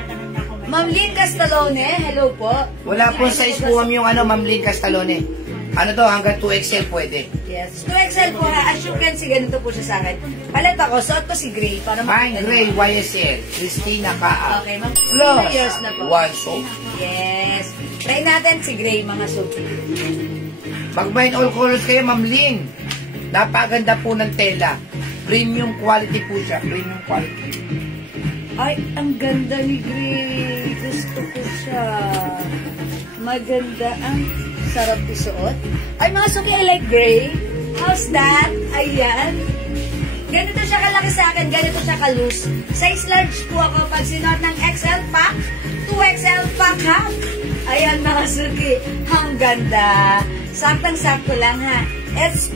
Ma'am Lynn Castalone, hello po. Wala po size po yung Ma'am Lynn Castalone. Ano to, hanggang 2XL pwede. Yes, 2XL po ha. As you can see, ganito po siya sa akin. Palit ako, suot ko si Gray. Para Fine Gray, YSL, Christina Kaa. Okay, ma'am. Plus, Years na po. one soap. Yes. Try natin si Gray, mga soap. Mag-mine all colors kayo, Ma'am Lynn. Napaganda po ng tela. Premium quality po siya. Premium quality. Ay, ang ganda ni Gray. Gusto ko siya. Maganda ang sarap isuot. Ay, mga suki, I like Gray. How's that? Ayan. Ganito siya kalaki sa akin. Ganito siya ka-loose. Size large po ako pag sinuot ng XL pack. 2XL pack ha. Ayan, mga suki. Ang ganda. Saktang-sakto lang ha. It's,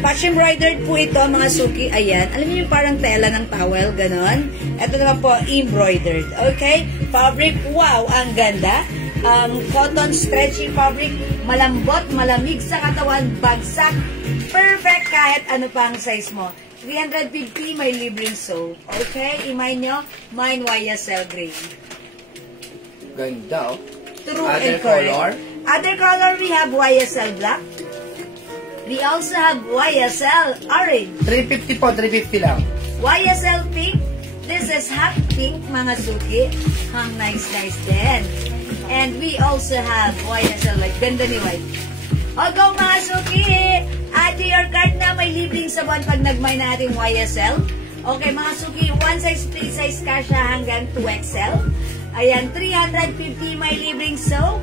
patch embroidered po ito, mga suki. Ayan. Alam niyo yung parang tela ng towel, ganon. Ito naman po, embroidered. Okay? Fabric, wow, ang ganda. Cotton stretchy fabric, malambot, malamig sa katawan, bagsak, perfect kahit ano pa ang size mo. 350, may libreng sew. Okay? Imay nyo, mine YSL Gray. Ganda, oh. True Other and correct. color? Other color, we have YSL black. We also have YSL orange. 350 po, 350 lang. YSL pink. This is hot pink, mga suki. Ang nice din. And we also have YSL white. Ganda ni white. O go, mga suki! Add to your cart na may libreng sabon pag nag-mine na ating YSL. Okay, mga suki, 1 size, 3 size kasha hanggang 2XL. Ayan, 350 may libreng soap.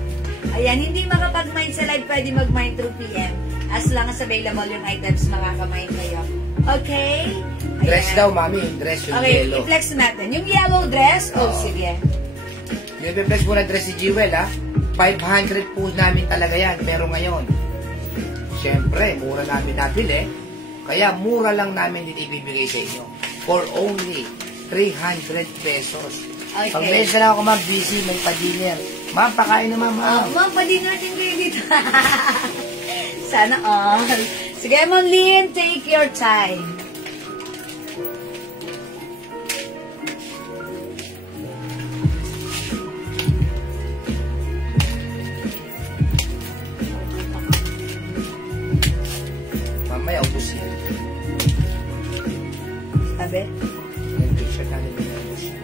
Ayan, hindi makapag-mine sa live, pwede mag-mine through PM. As long as available yung items, makaka-mine kayo. Okay? Ayan. Dress daw, mami. Dress yung okay, yellow. i-flex natin. Yung yellow dress, sige. Yung i-flex po na dress si Jewel, ha? 500 po namin talaga yan. Pero ngayon, syempre, mura namin nabili. Kaya mura lang namin din ibibigay sa inyo. For only 300 pesos. Okay. Pag minsan ako, ma'am, busy, may pa-dinner. Ma'am, pakain naman, ma'am. Ma'am, pa-dinner din kayo dito. Sana all. Sige, Ma'am Lynn, take your time. Mamaya, ubus yan. Sabi? Yung t-shirt natin yung ubus yan.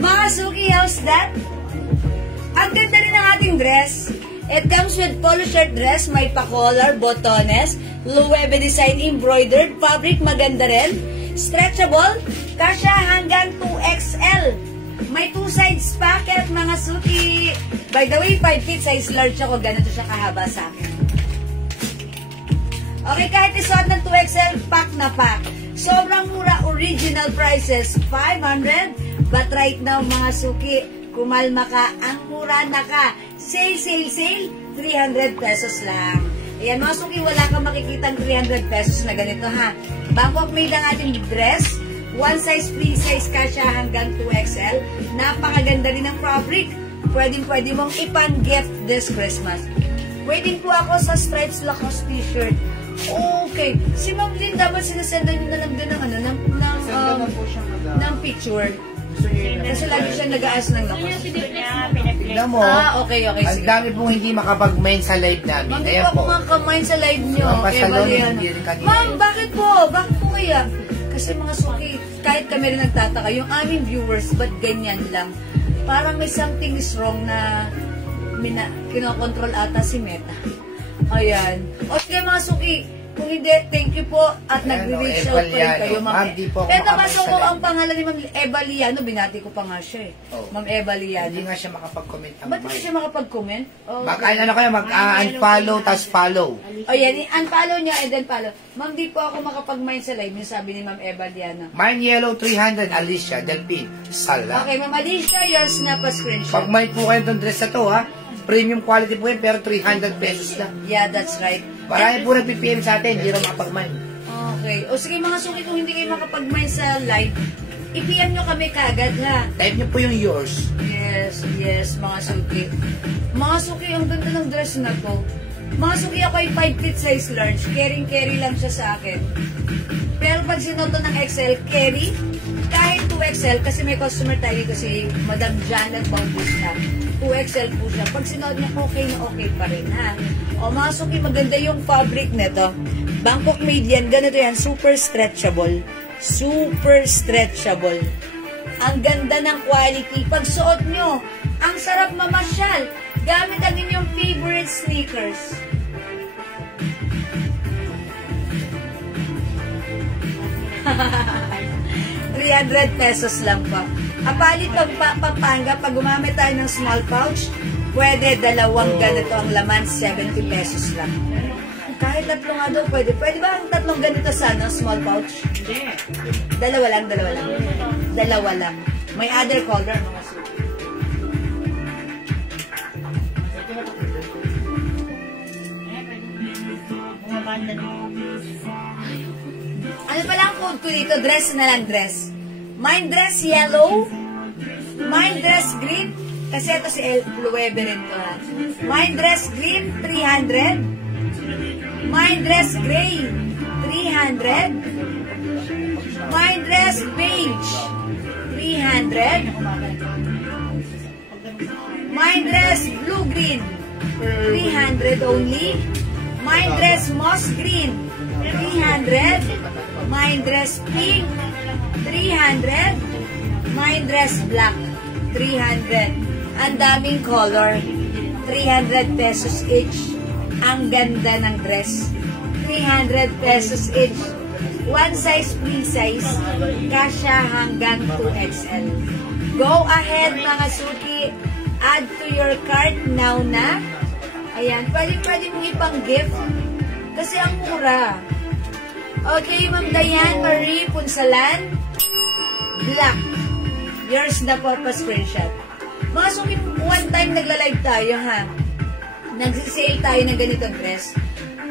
Mga suki, how's that? Ang ganda rin ng ating dress. It comes with polo shirt dress, may pa-collar, botones, Loewe design embroidered, fabric maganda rin, stretchable, kasya hanggang 2XL. May 2 sides pocket, mga suki. By the way, 5 feet size large ako, ganito siya kahaba sa akin. Okay, kahit isuot ng 2XL, pack na pack. Sobrang mura, original prices, 500. But right now, mga suki, kumalma ka, ang mura na ka. Sale, sale, sale, 300 pesos lang. Ayan, mga suki, wala kang makikitang 300 pesos na ganito, ha. Bangkok made ang ating dress. 1 size, free size kasya hanggang 2XL. Napakaganda rin ng fabric. Pwedeng-pwede mong ipan-gift this Christmas. Waiting po ako sa Stripes Lacoste t-shirt. Okay. Si Ma'am Lynn, dapat sinasendan nyo na lang din ng, ng picture. Kasi lagi siya nag-aas ng Lacoste. Tignan mo, okay, ang sige. dami pong hindi makapag-main sa live namin. Ma'am, di Ayan po ako po. makakamain sa live nyo. Ma'am, Okay, Pastalon, bali yan. hindi rin kanina. Ma'am, bakit po? Bakit po kaya? Kasi mga suki, kahit kami rin nagtataka, yung aming viewers, ba't ganyan lang? Parang may something is wrong na kinokontrol ata si Meta. Ayan. O sige mga suki, kung hindi, thank you po at nagre-reach out pa rin kayo, Ma'am. Pero nakasuko ang pangalan ni Ma'am Eva Liano, binati ko pa nga siya eh. Ma'am Eva Liano. Hindi nga siya makapag-comment. Ba't hindi siya makapag-comment? Mag-unfollow, tas follow. O yan, unfollow niya and then follow. Ma'am, di po ako makapag-mind sa live, yung sabi ni Ma'am Eva Liano. Mine Yellow 300, Alicia Delpin. Sala. Okay, Ma'am Alicia, yours na pa screenshot. Pag mind po kayo itong dress na to, ha? Premium quality po yun, pero 300 pesos lang. Yeah, that's right. Marami po nag-PPM sa atin, hindi rin makapag-mind. Okay. O sige mga suki, kung hindi kayo makapag-mind sa live, i-PM nyo kami kagad ha. Type nyo po yung yours. Yes, mga suki. Mga suki, ang ganda ng dress na to. Mga suki, ako ay 5 feet size large. Carry lang siya sa akin. Pero pag sinuto ng XL, carry, kahit 2XL, kasi may customer tayo kasi Madam Janet Bautista. 2XL po siya. Pag sinuot niya, okay na okay pa rin, ha? O, mga suki, maganda yung fabric nito. Bangkok made yan. Ganito yan. Super stretchable. Super stretchable. Ang ganda ng quality. Pag suot nyo, ang sarap mamasyal. Gamit ang inyong favorite sneakers. ₱300 lang po. Kapalit pag Pampanga, pag gumamit tayo ng small pouch, pwede dalawang ganito ang laman, ₱70 lang. Kahit tatlo nga daw, pwede. Pwede ba ang tatlong ganito sa small pouch? Hindi. Dalawa lang. Dalawa lang. May other color, mga suki. Ano pala ang code ko dito? Dress na lang, dress. Mine dress yellow. Mine dress green. Kasi ito si Luebe rin to, ha. Mine dress green, 300. Mine dress gray, 300. Mine dress beige, 300. Mine dress blue-green, 300 only. Mine dress moss green, 300. Mine dress pink, 300. Mine dress black, 300. Ang daming color, ₱300 each. Ang ganda ng dress, ₱300 each. One size, free size, kasya hanggang 2XL. Go ahead mga suki, add to your cart now na. Ayan, pwede mong ipang-gift kasi ang mura. Okay, Ma'am Diane Marie Punsalan, black. Yours na po pa screenshot. Mga suki, one time nagla-live tayo, ha? Nagsisale tayo ng ganitong dress.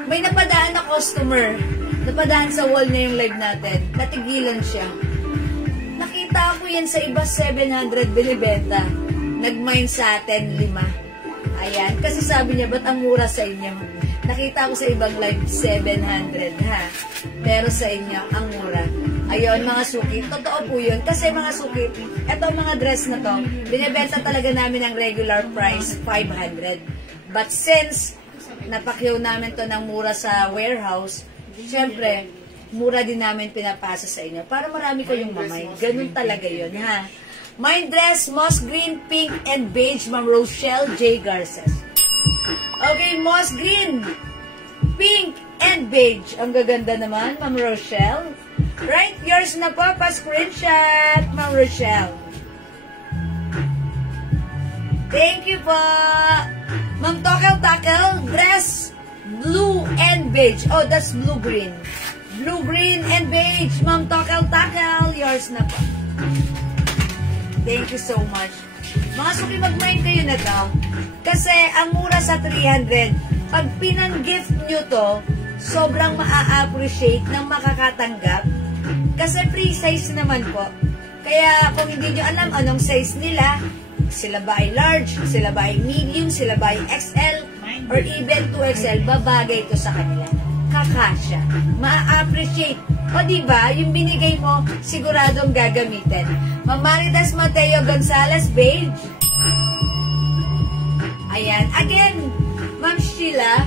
May napadaan na customer. Napadaan sa wall na yung live natin. Natigilan siya. Nakita ko yan sa iba 700 binibenta. Nag-mine sa atin 5. Ayan. Kasi sabi niya, ba't ang mura sa inyo? Nakita ko sa ibang live 700, ha? Pero sa inyo, ang mura. Ayun, mga suki. Totoo po yun. Kasi mga suki, etong mga dress na to, binibenta talaga namin ang regular price, 500. But since napakyaw namin to ng mura sa warehouse, syempre, mura din namin pinapasa sa inyo. Para marami kayong mamay. Ganun talaga yun, ha? Mine dress, moss green, pink, and beige, Ma'am Rochelle J. Garces. Okay, moss green, pink, and beige. Ang gaganda naman, Ma'am Rochelle. Right, yours na po, pa-screenshot, Ma'am Rochelle. Thank you po. Ma'am Takel, dress, blue and beige. Oh, that's blue-green. Blue-green and beige. Ma'am Takel, yours na po. Thank you so much. Mga suki, mag-mind kayo na to. Kasi ang mura sa 300, pag pinang-gift nyo to, sobrang maa-appreciate ng makakatanggap. Kasi free size naman po. Kaya kung hindi nyo alam anong size nila, sila ba ay large, sila ba ay medium, sila ba ay XL, or even 2XL, babagay ito sa kanila. Kakasya. Ma-appreciate. O diba, yung binigay mo, siguradong gagamitin. Ma'am Maritas Mateo Gonzalez, beige. Ayan. Again, Ma'am Sheila,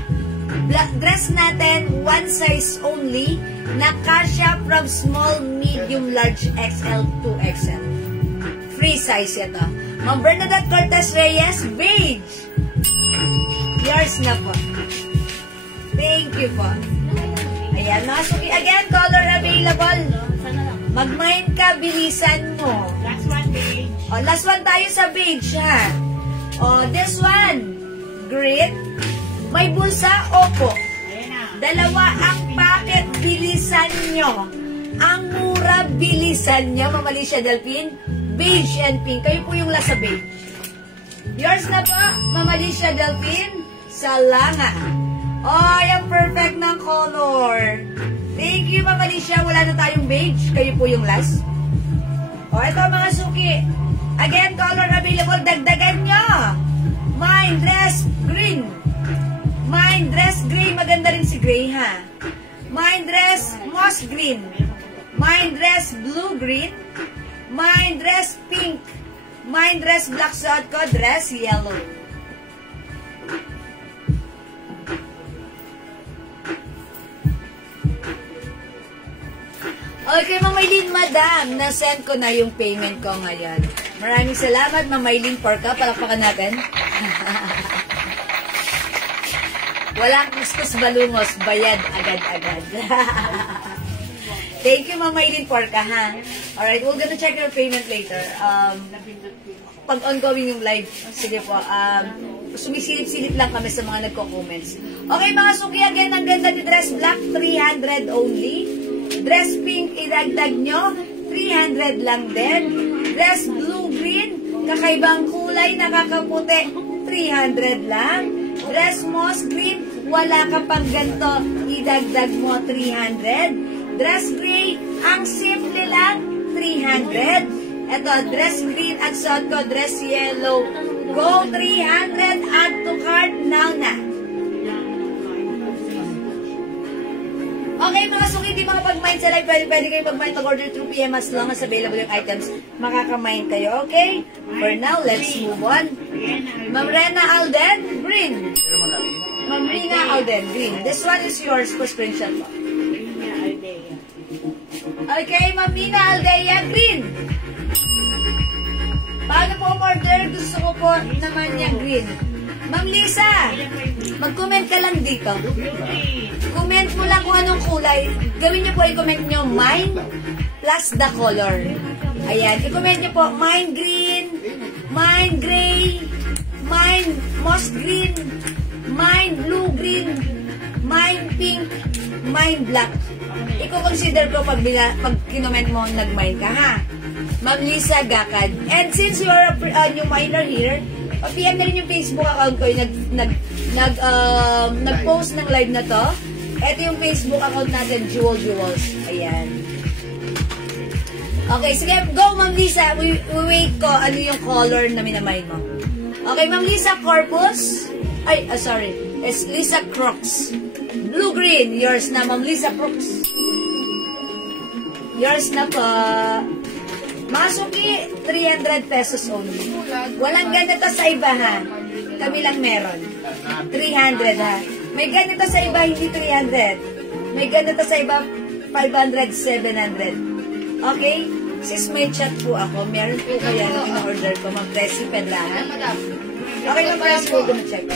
dress natin, one size only, na kasya from small, medium, large, XL, 2XL. Free size ito. Ma'am Bernadette Cortez Reyes, beige. Yours na po. Thank you po. Ayan, mga suki. Again, color available. Mag-mind ka, bilisan mo. Last one, beige. O, last one tayo sa beige, ha? O, this one. Green. May bulsa, opo. Ayan na. Dalawa ang packet, bilisan nyo. Ang mura, bilisan nyo. Ma'am Alicia Delphine, beige and pink. Kayo po yung last sa beige. Yours na po, Ma'am Alicia Delphine, sa langa. Oh, yung perfect ng color. Thank you, Ma'am Alicia. Wala na tayong beige. Kayo po yung last. O, ito mga suki. Again, color available. Dagdagan nyo. Mine dress green. Mine dress gray. Maganda rin si gray, ha? Mine dress moss green. Mine dress blue green. Mine dress pink. Mine dress black. Suot ko dress yellow. Okay, Ma'am Maylene, madam, na-send ko na yung payment ko ngayon. Maraming salamat, Ma'am Maylene Porca. Palakpakan natin. Walang kuskus balungos, bayad agad-agad. Thank you, Ma'am Maylene Porca, ha? Alright, we're gonna check your payment later. Pag ongoing yung live, sige po, sumisilip-silip lang kami sa mga nagko-comments. Okay, mga suki, again, ang ganda ni Dress Black, 300 only. Dress pink, idagdag nyo, 300 lang din. Dress blue-green, kakaibang kulay, nakakaputi, 300 lang. Dress moss green, wala ka pang ganito, idagdag mo, 300. Dress gray, ang simple lang, 300. Ito, dress green, at suot ko, dress yellow. Go 300, add to cart now na. Okay, mga suki, di makapag-mind sa live. Pwede kayo mag-mind mag-order through PM as long as available yung items. Makaka-mind kayo, okay? For now, let's move on. Ma'am Rena Alden, green. Ma'am Rena Alden, green. This one is yours for screenshot mo. Okay, Ma'am Rena Aldea, green. Paano po order? Gusto ko po naman yung green. Ma'am Lisa, mag-comment ka lang dito. Comment mo lang kung anong kulay. Gawin niyo po, i-comment niyo mine plus the color. Ayan, i-comment niyo po mine green, mine gray, mine moss green, mine blue green, mine pink, mine black. I-consider ko pag kinoment mo nag-mine ka, ha? Ma'am Lisa Gakad. And since you are a new miner here, PM na rin yung Facebook account ko yung nag-post ng live na to. Ito yung Facebook account natin, Jewel Jewels. Ayan. Okay, sige, go Ma'am Lisa. Wait ko ano yung color na minamay mo. Okay, Ma'am Lisa, corpus. Ay, sorry. It's Lisa Crooks. Blue-green. Yours na, Ma'am Lisa Crooks. Yours na po. Masuki, 300 pesos only. Walang ganito sa iba, ha? Kami lang meron. 300, ha? May ganito sa iba, hindi 300. May ganito sa iba, 500, 700. Okay? Sis, may chat po ako. Meron po kaya nung in-order ko, Ma'am Presi Pedlahan. Okay, Ma'am Presi, we're gonna check.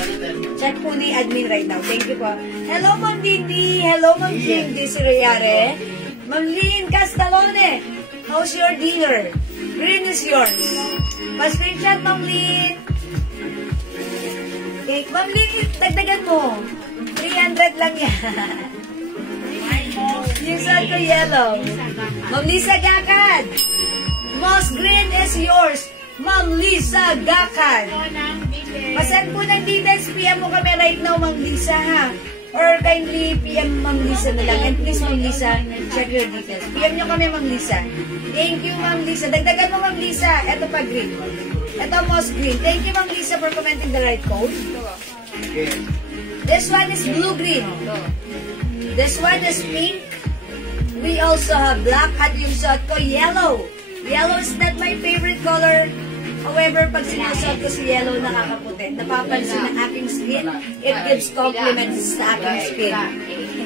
Check po ni admin right now. Thank you po. Hello, Ma'am Dindi. Hello, Ma'am Dindi Siriare. Ma'am Lynn Castalone. How's your dinner? Green is yours. Pa-screenshot, Ma'am Lynn. Okay, Ma'am Lynn, dagdagan mo. 300 lang yan. Yung saan ko yellow. Ma'am Lisa Gakad. Moss green is yours. Ma'am Lisa Gakad. Pasend po ng details. PM mo kami right now, Ma'am Lisa, ha? Or kindly PM Ma'am Lisa na lang. And please, Ma'am Lisa, check your details. PM nyo kami, Ma'am Lisa. Thank you, Ma'am Lisa. Dagdagan mo, Ma'am Lisa. Ito pa, green. Ito, moss green. Thank you, Ma'am Lisa, for commenting the right code. This one is blue-green. This one is pink. We also have black. At yung suot ko, yellow. Yellow is not my favorite color. However, pag sinusuot ko si yellow, nakakaputi. Napapansin ng aking skin. It gives compliments sa aking skin.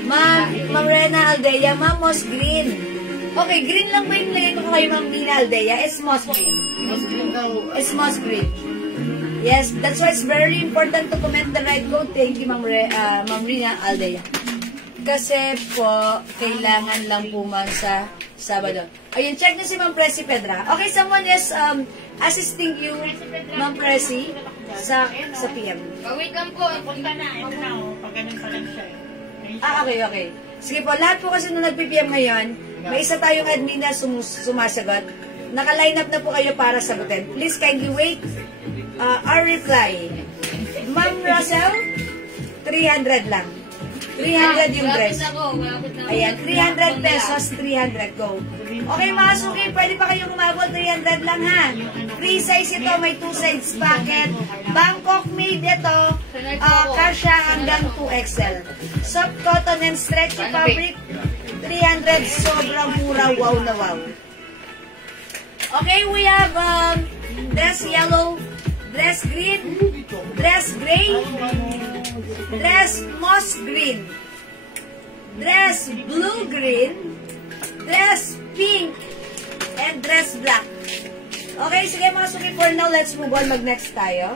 Ma'am Rena Aldea, Ma'am, moss green. Okay, green lang ba yung lagay ko kay Ma'am Nina Aldea? It's moss green. It's moss green. Yes, that's why it's very important to comment the right code. Thank you, Ma'am Rina Aldea. Kasi po, kailangan lang po man sa Sabado. Ayun, check niyo si Ma'am Presi Pedra. Okay, someone is assisting you, Ma'am Presi, sa PM. Wait lang po, punta na. Ito na, pag ganun pa lang siya. Okay. Sige po, lahat po kasi nung nag-PM ngayon, may isa tayong admin na sumasagot. Naka-line up na po kayo para sagutin. Please kindly wait. Our reply. Ma'am Russell, 300 lang. 300 yung dress. Ayan, 300 pesos, 300 go. Okay mga suki, pwede pa kayong umabot, 300 lang ha. Free size ito, may 2 sides packet. Bangkok made ito, kasha hanggang 2XL. Soft cotton and stretchy fabric, 300, sobrang mura, wow na wow. Okay, we have dress yellow, dress green, dress gray, dress moss green, dress blue green, dress pink, and dress black. Okay, sige mga suki, for now, let's move on. Mag-next tayo.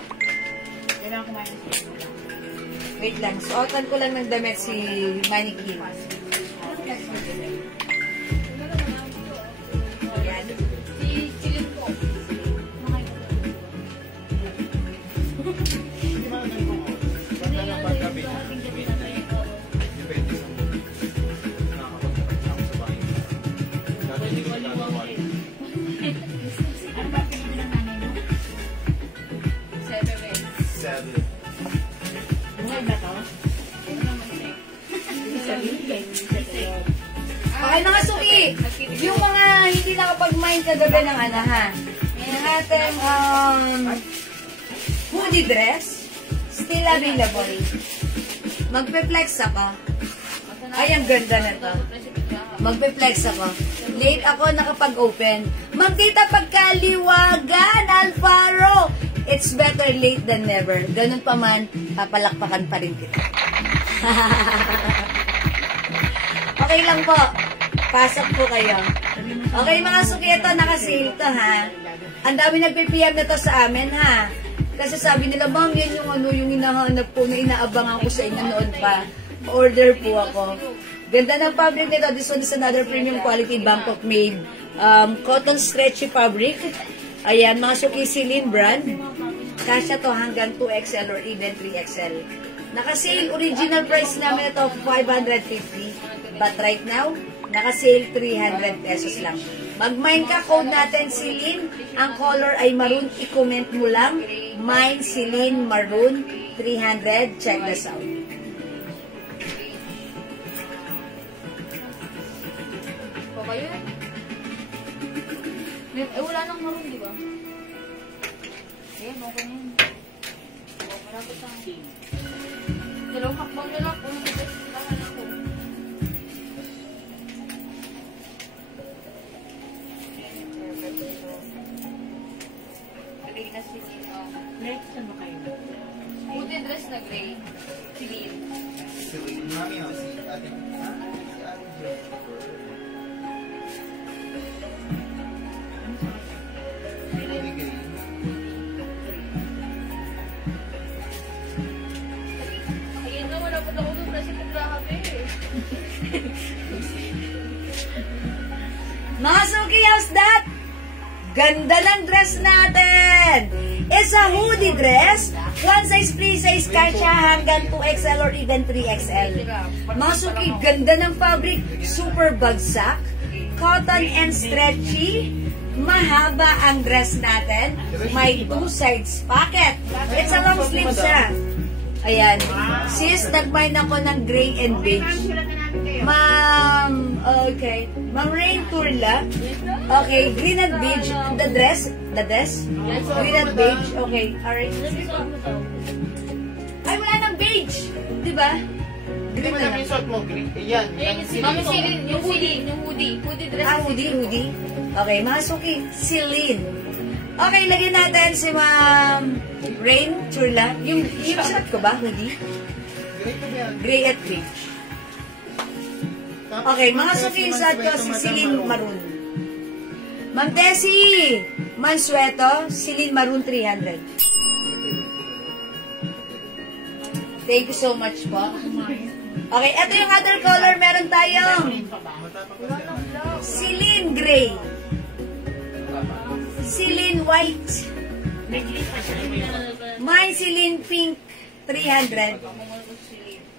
Wait lang, suotan ko lang ng damit si Mannequin. Ayan. Okay mga suki, yung mga hindi nakapag-mind kagabi ng ha, yung ating hoodie dress, still available. Magpe-flex ako. Ay, ang ganda na to. Magpe-flex ako. Late ako nakapag-open. Magkita pagkaliwagan, Alfaro! It's better late than never. Ganun pa man, papalakpakan pa rin kita. Okay lang po. Pasok po kayo. Okay mga suki, ito, nakasale to ha. Ang dami nagpipiyam na to sa amin ha. Kasi sabi nila, ma'am, yan yung yung hinahanap po na inaabangan ko sa inyo noon pa. Order po ako. Ganda ng fabric nito. This one is another premium quality Bangkok made cotton stretchy fabric. Ayan, mga suki, Celine brand. Kasya to hanggang 2XL or even 3XL. Naka-sale, original price namin ito, 550. But right now, naka-sale 300 pesos lang. Mag-mine ka, code natin Celine. Ang color ay maroon. I-comment mo lang. Mine Celine Maroon 300. Check this out. Pa yun? Wala nang maroon, di ba? Ayan, okay na yun. Marapit ang dalawang hakbang na lang. Kung nagkasilahan ako. Gray na Celine. Next, ano kayo? Puti dress na gray. Celine. Celine, mami, si ate. Si ate. Ayun na, wala pa ako doon kasi nagkakape eh. Mga suki, how's that? Ganda ng dress natin! It's a hoodie dress. One size, free size, kasya hanggang 2XL or even 3XL. Mga suki, ganda ng fabric. Super bagsak. Cotton and stretchy. Mahaba ang dress natin. May 2 sides pocket. It's a long sleeve siya. Ayan. Sis, nag-mine ako ng gray and beige. Ma'am, okay. Ma'am Rain Turla. Okay, green and beige. The dress? Green and beige. Okay, alright. Ay, wala nang beige. Diba? Hindi mo namin suot mo, green. Yan. Mami Celine, yung hoodie. Hoodie dress. Hoodie. Okay, mga suki. Celine. Okay, lagyan natin si Ma'am Rain Turla. Yung suot ko ba, hoodie? Gray at beige. Okay, mga suki, suot ko si Celine Maroon. Ma'am Tessie Mansueto, Celine Maroon 300. Thank you so much po. Okay, ito yung other color. Meron tayong Celine Gray. Celine White. Mine Celine Pink, 300.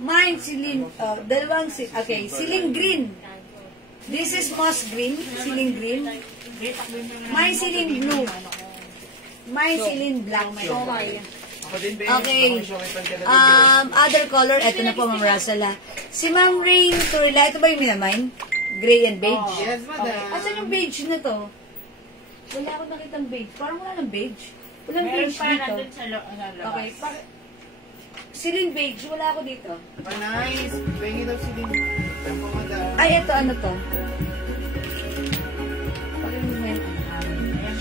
Mine Celine, okay, Celine Green. This is moss green, Celine Green. Mine Celine Blue. Mine Celine Black. Okay. Other color, eto na po, Ma'am Rasala. Si Ma'am Rain Turla, ito ba yung minamine? Gray and beige? Yes, madam. Asan yung beige na to? Wala akong nakitang beige. Parang wala ng beige. Walang Meron beige pa dito. nandun sa labas. Okay. Celine beige, wala ako dito. Nice. Pengi daw si Din. Tempo, madam. Ay, ito, ano to?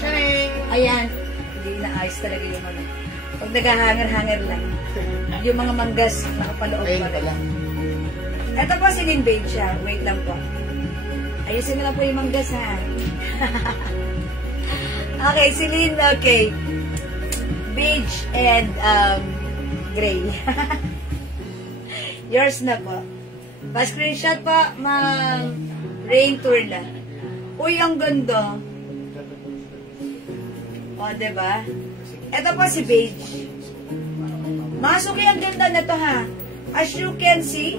Sharing! Ayan. Hindi naayos talaga yung ano. Pag nag-hanger-hanger lang. Yung mga manggas, nakapaloob Ayun pa rin. pala. Ito po, Celine beige siya. Wait lang po. Ayusin mo lang po yung manggas, ha? Okay, Celine, okay. Beige and gray. Yours na po. Pa-screenshot po, Ma'am Rain Turla. Uy, ang ganda. O, diba? Ito po si beige. Mga suki, ang ganda na to, ha? As you can see,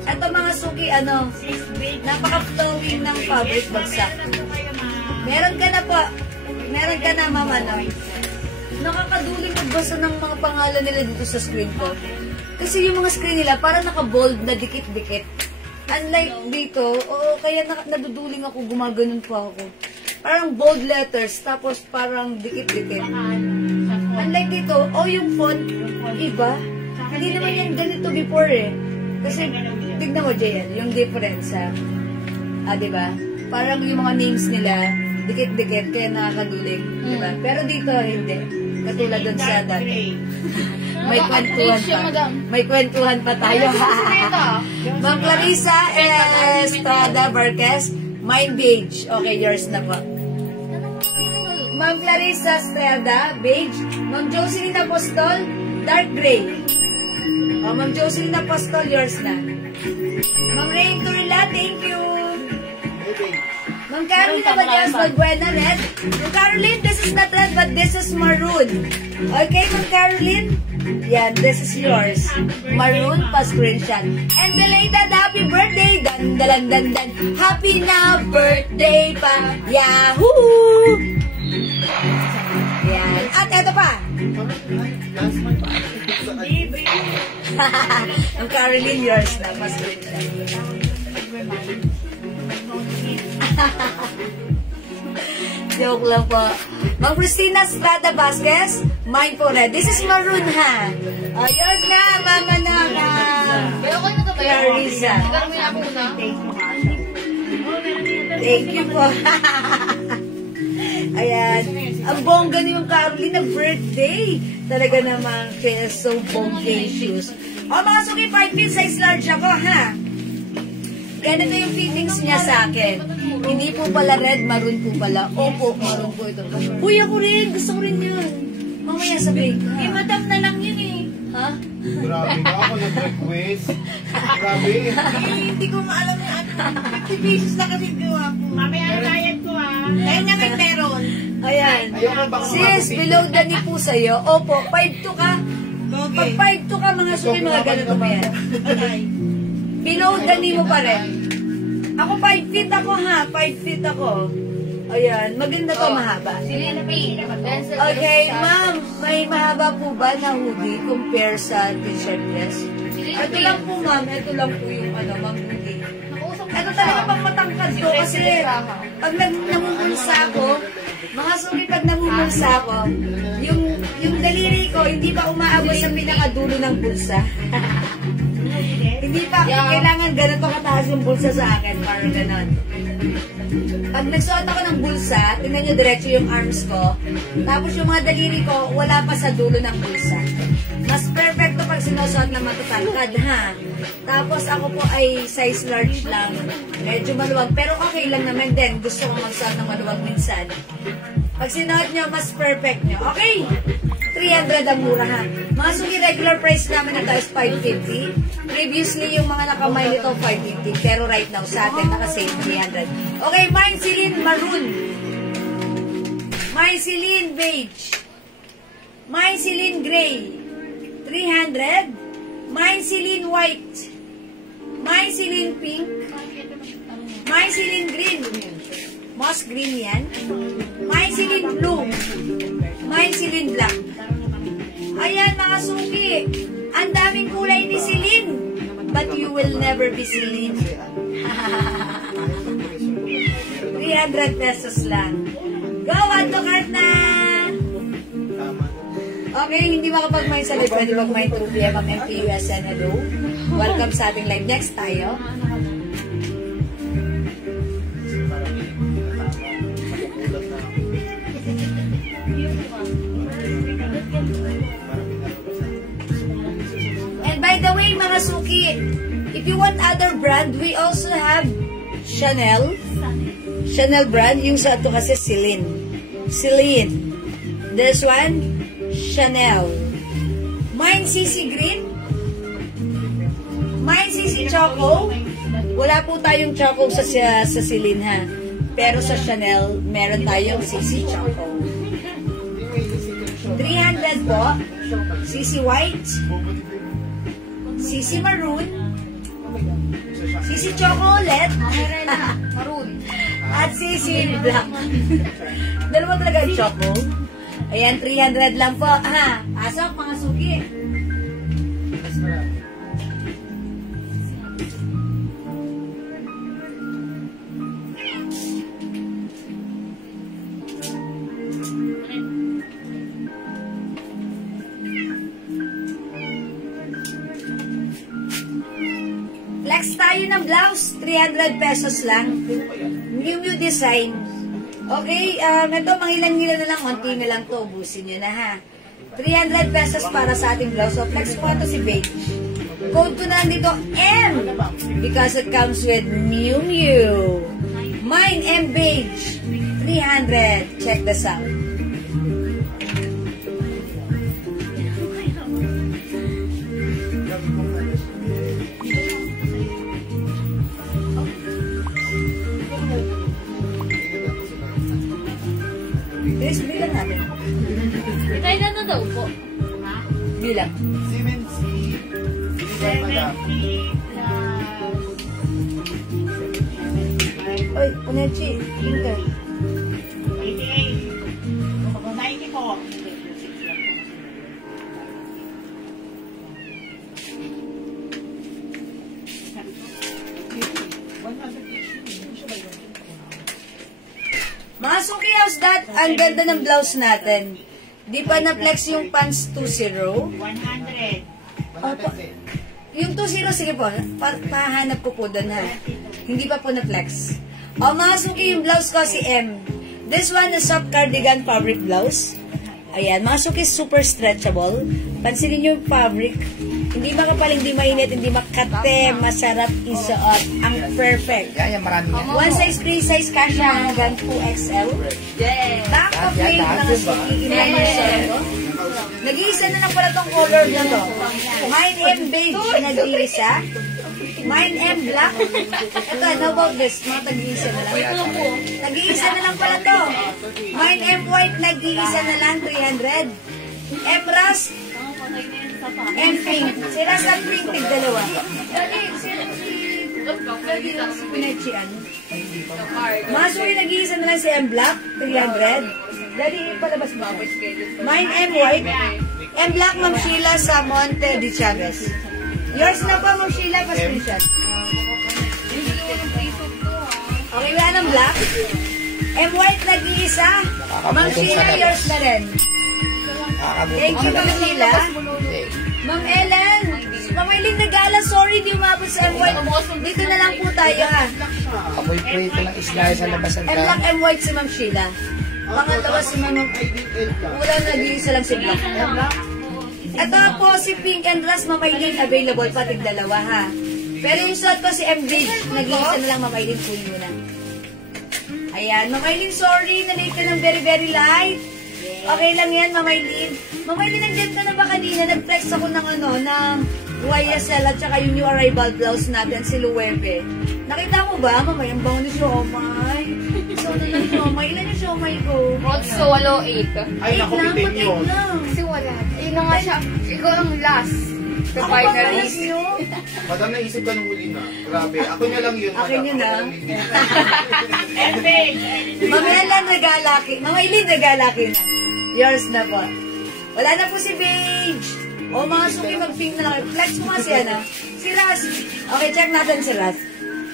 ito mga suki, ano, napaka-flowing ng fabric bagsak. Meron ka na po. Meron ka na, ma'am, ano. Nakakaduling magbasa ng mga pangalan nila dito sa screen ko. Kasi yung mga screen nila, parang naka-bold na dikit-dikit. Unlike dito, oo, kaya naduduling ako, gumaganon po ako. Parang bold letters, tapos parang dikit-dikit. Unlike dito, yung font, iba. Hindi naman yan ganito before eh. Kasi, tignan mo, Jayan, yung difference, diba? Parang yung mga names nila, dikit-dikit, kaya nakakaduling, diba? Pero dito, hindi. Katulad dun sa dati. May kwentuhan pa. May kwentuhan pa tayo. Ma'am Clarissa Estrada Barquez, mine beige. Okay, yours na po. Ma'am Clarissa Estrada, beige. Ma'am Jocelyn Apostol, dark gray. Ma'am Jocelyn Apostol, yours na. Ma'am Rain Turla, thank you. Ma'am Caroline Abadias Valbuena, red. Ma'am Caroline, this is not red, but this is maroon. Okay, Ma'am Caroline? Yeah, this is yours. Maroon pa screenshot. And belated happy birthday! Dan, dan, dan, dan. Happy na birthday pa! Yahoo! Yan. At eto pa. Ma'am Caroline, yours na. Pa screenshot. Joke lang po. Ma'am Christina Strada Vasquez, mine po red. This is maroon, ha? Yours na, mama na. Pero okay na ito ba? Clarissa. Siguro may ako na. Thank you po. Ayan. Ang bongga ni Ma'am Caroline na birthday. Talaga naman, kaya so bonggacious. Mga suki, 5 feet size large ako, ha? Ganito yung fittings niya sa akin. Hindi po pala red, maroon po pala. Opo, maroon po ito. Uy, ako rin. Gusto ko rin yun. Mamaya sabihin. Madam na lang yun eh. Ha? Grabe ka ako nag-request. Grabe. Hindi ko maalam yung ano. 50 pesos na kasi gawa ko. Mamaya ang bayad ko Kaya na may meron. Ayan. Ayoko bang Sis, below the knee po sa'yo. Opo, 5'2" ka. Pag 5'2" ka, mga suki, mga ganito pa yan. Below the knee mo pa rin. Ako 5 feet ako, ha. 5 feet ako. Ayan, maganda to, mahaba. Okay, ma'am, may mahaba po ba na hoodie compare sa t-shirt dress? Ito lang po, ma'am. Ito lang po yung ma'am, hoodie. Ito talaga pang matangkad ko kasi pag namumulsa ako, mga suki, pag namumulsa ako, yung daliri ko, hindi pa umaabot sa pinakadulo ng bulsa. Hindi pa, kailangan ganito kataas yung bulsa sa akin, parang ganon. Pag nagsuot ako ng bulsa, tingnan nyo diretso yung arms ko, tapos yung mga daliri ko, wala pa sa dulo ng bulsa. Mas perfecto pag sinusuot na matatangkad, ha? Tapos ako po ay size large lang, medyo maluwag, pero okay lang naman din, gusto ko magsuot ng maluwag minsan. Pag sinuot nyo, mas perfect nyo. Okay, 3 300 ang mura ha. Mga suki, regular price namin ito is 550. Previously, yung mga nakamay nito 550. Pero right now, sa atin, naka-sale 300. Okay, Mycilene Maroon. Mycilene Beige. Mycilene Gray. 300. Mycilene White. Mycilene Pink. Mycilene Green. Moss green yan. Mycilene Blue. Mycilene Black. Ayan mga suki. Ang daming kulay ni Celine. But you will never be Celine. 300 pesos lang. Go, add to cart na! Okay, hindi makapag-mine sa live. Pwede mag-mine through PM ang MPUSN. Hello. Welcome sa ating live. Next tayo. And by the way, mga suki, if you want other brand, we also have Chanel. Chanel brand. Yung sa ito kasi Celine. Celine. This one, Chanel. Mine CC Green. Mine CC Choco. Wala po tayong Choco sa Celine ha. Pero sa Chanel, meron tayong CC Choco. 300 po. CC White. CC Maroon. CC Chocolate. Maroon. At CC Black. Dalawa talaga yung Choco. Ayan, 300 lang po. Ha, pasok mga suki. Flex tayo ng blouse. 300 pesos lang. New design. Okay, ito, mangilan-ngilan na lang, konti na lang to, ubusin nyo na ha. 300 pesos para sa ating blouse. So, flex ko ito si Beige. Code ko na dito, M, because it comes with Miu Miu. Mine, M Beige, 300. Check this out. Chris, bilang natin. Kailan na daw po? Ha? Bilang. Siemens C. Oy, Punechi, Inter. 90 po. Mga suki, how's that? Ang ganda ng blouse natin. Di pa na-flex yung pants 2-0. 100. Opo. Yung 2-0, sige po. Pahanap ko po doon ha. Hindi pa po na-flex. O mga suki, yung blouse ko si M. This one is soft cardigan fabric blouse. Ayan, mga suki, super stretchable. Pansinin nyo yung fabric. Hindi makapal, hindi mainit, hindi makate, masarap isuot. Ang perfect. Yan, marami yan. One size, 3 size, kasha hanggang 2XL. Yes. Back of plate, mga suki, nag-iisa na lang pala tong color na to. Mine M beige, nag-iisa. Mine M black. Ito, how about this? Mga tag-iisa na lang. Nag-iisa na lang pala to. Mine M white, nag-iisa na lang, 300. M rust, M pink. Sila sa pink, tig-dalawa. Si Pinechi, ano? Mga suki, nag-iisa na lang si M black, 300. Dali, palabas mo. Mine M white. M black, Ma'am Sheila sa Monte de Chavez. Yours na po, Ma'am Sheila, pa-screenshot. Okay, wala ng black. M white, nag-iisa. Ma'am Sheila, yours na rin. Thank you, Ma'am Sheila. Ma'am Ellen, Ma'am Nagala, sorry, di umabot sa M white. Dito na lang po tayo, ha. Amoy prito ng isla sa labasan M black, M white si Ma'am Sheila. Pangalawa si Ma'am, wala, nag-iisa lang si Black. Ito po si Pink and Rust, Ma'am Aileen, available pa, tig-dalawa ha. Pero yung suot ko si M Beige, nag-iisa na lang, Ma'am Aileen, kunin mo na. Ayan, Ma'am Aileen, sorry, na-late ka ng very, very light. Okay lang yan, Mamaylin. Mamaylin, nandiyan ka na ba kanina? Nag-flex ako ng ng YSL at saka yung new arrival blouse natin, si Luwebe. Nakita mo ba? Mamay, ang bango ni Siomay. So, na ng Siomay. Ilan yung Siomay ko? Otso, 8. Ay, naku, bitin yun. Kasi wala. Ayun na nga siya. Ikaw ang last. Ako pa malas Provider. yun. Madam, naisip ka nung huli na. Grabe. Ako niya lang yun. Akin yun, Ako ah. lang yun. Mamaya lang regalaki. Mamaylin, regalaki na. Yours na po. Wala na po si Paige. O mga suki, mag-pink na lang. Flex mo nga si si Raz. Okay, check natin si Raz.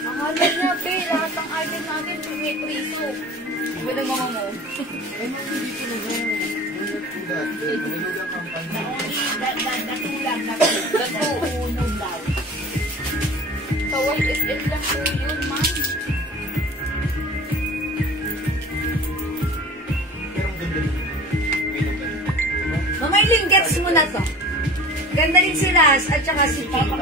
Mahal na, Pe. Lahat ng item natin, may priso. Iba na mga mo. Sa YSL lang po yun, ma'am. Mamaylin, gets mo na to. Ganda rin si Raz at saka si Kim.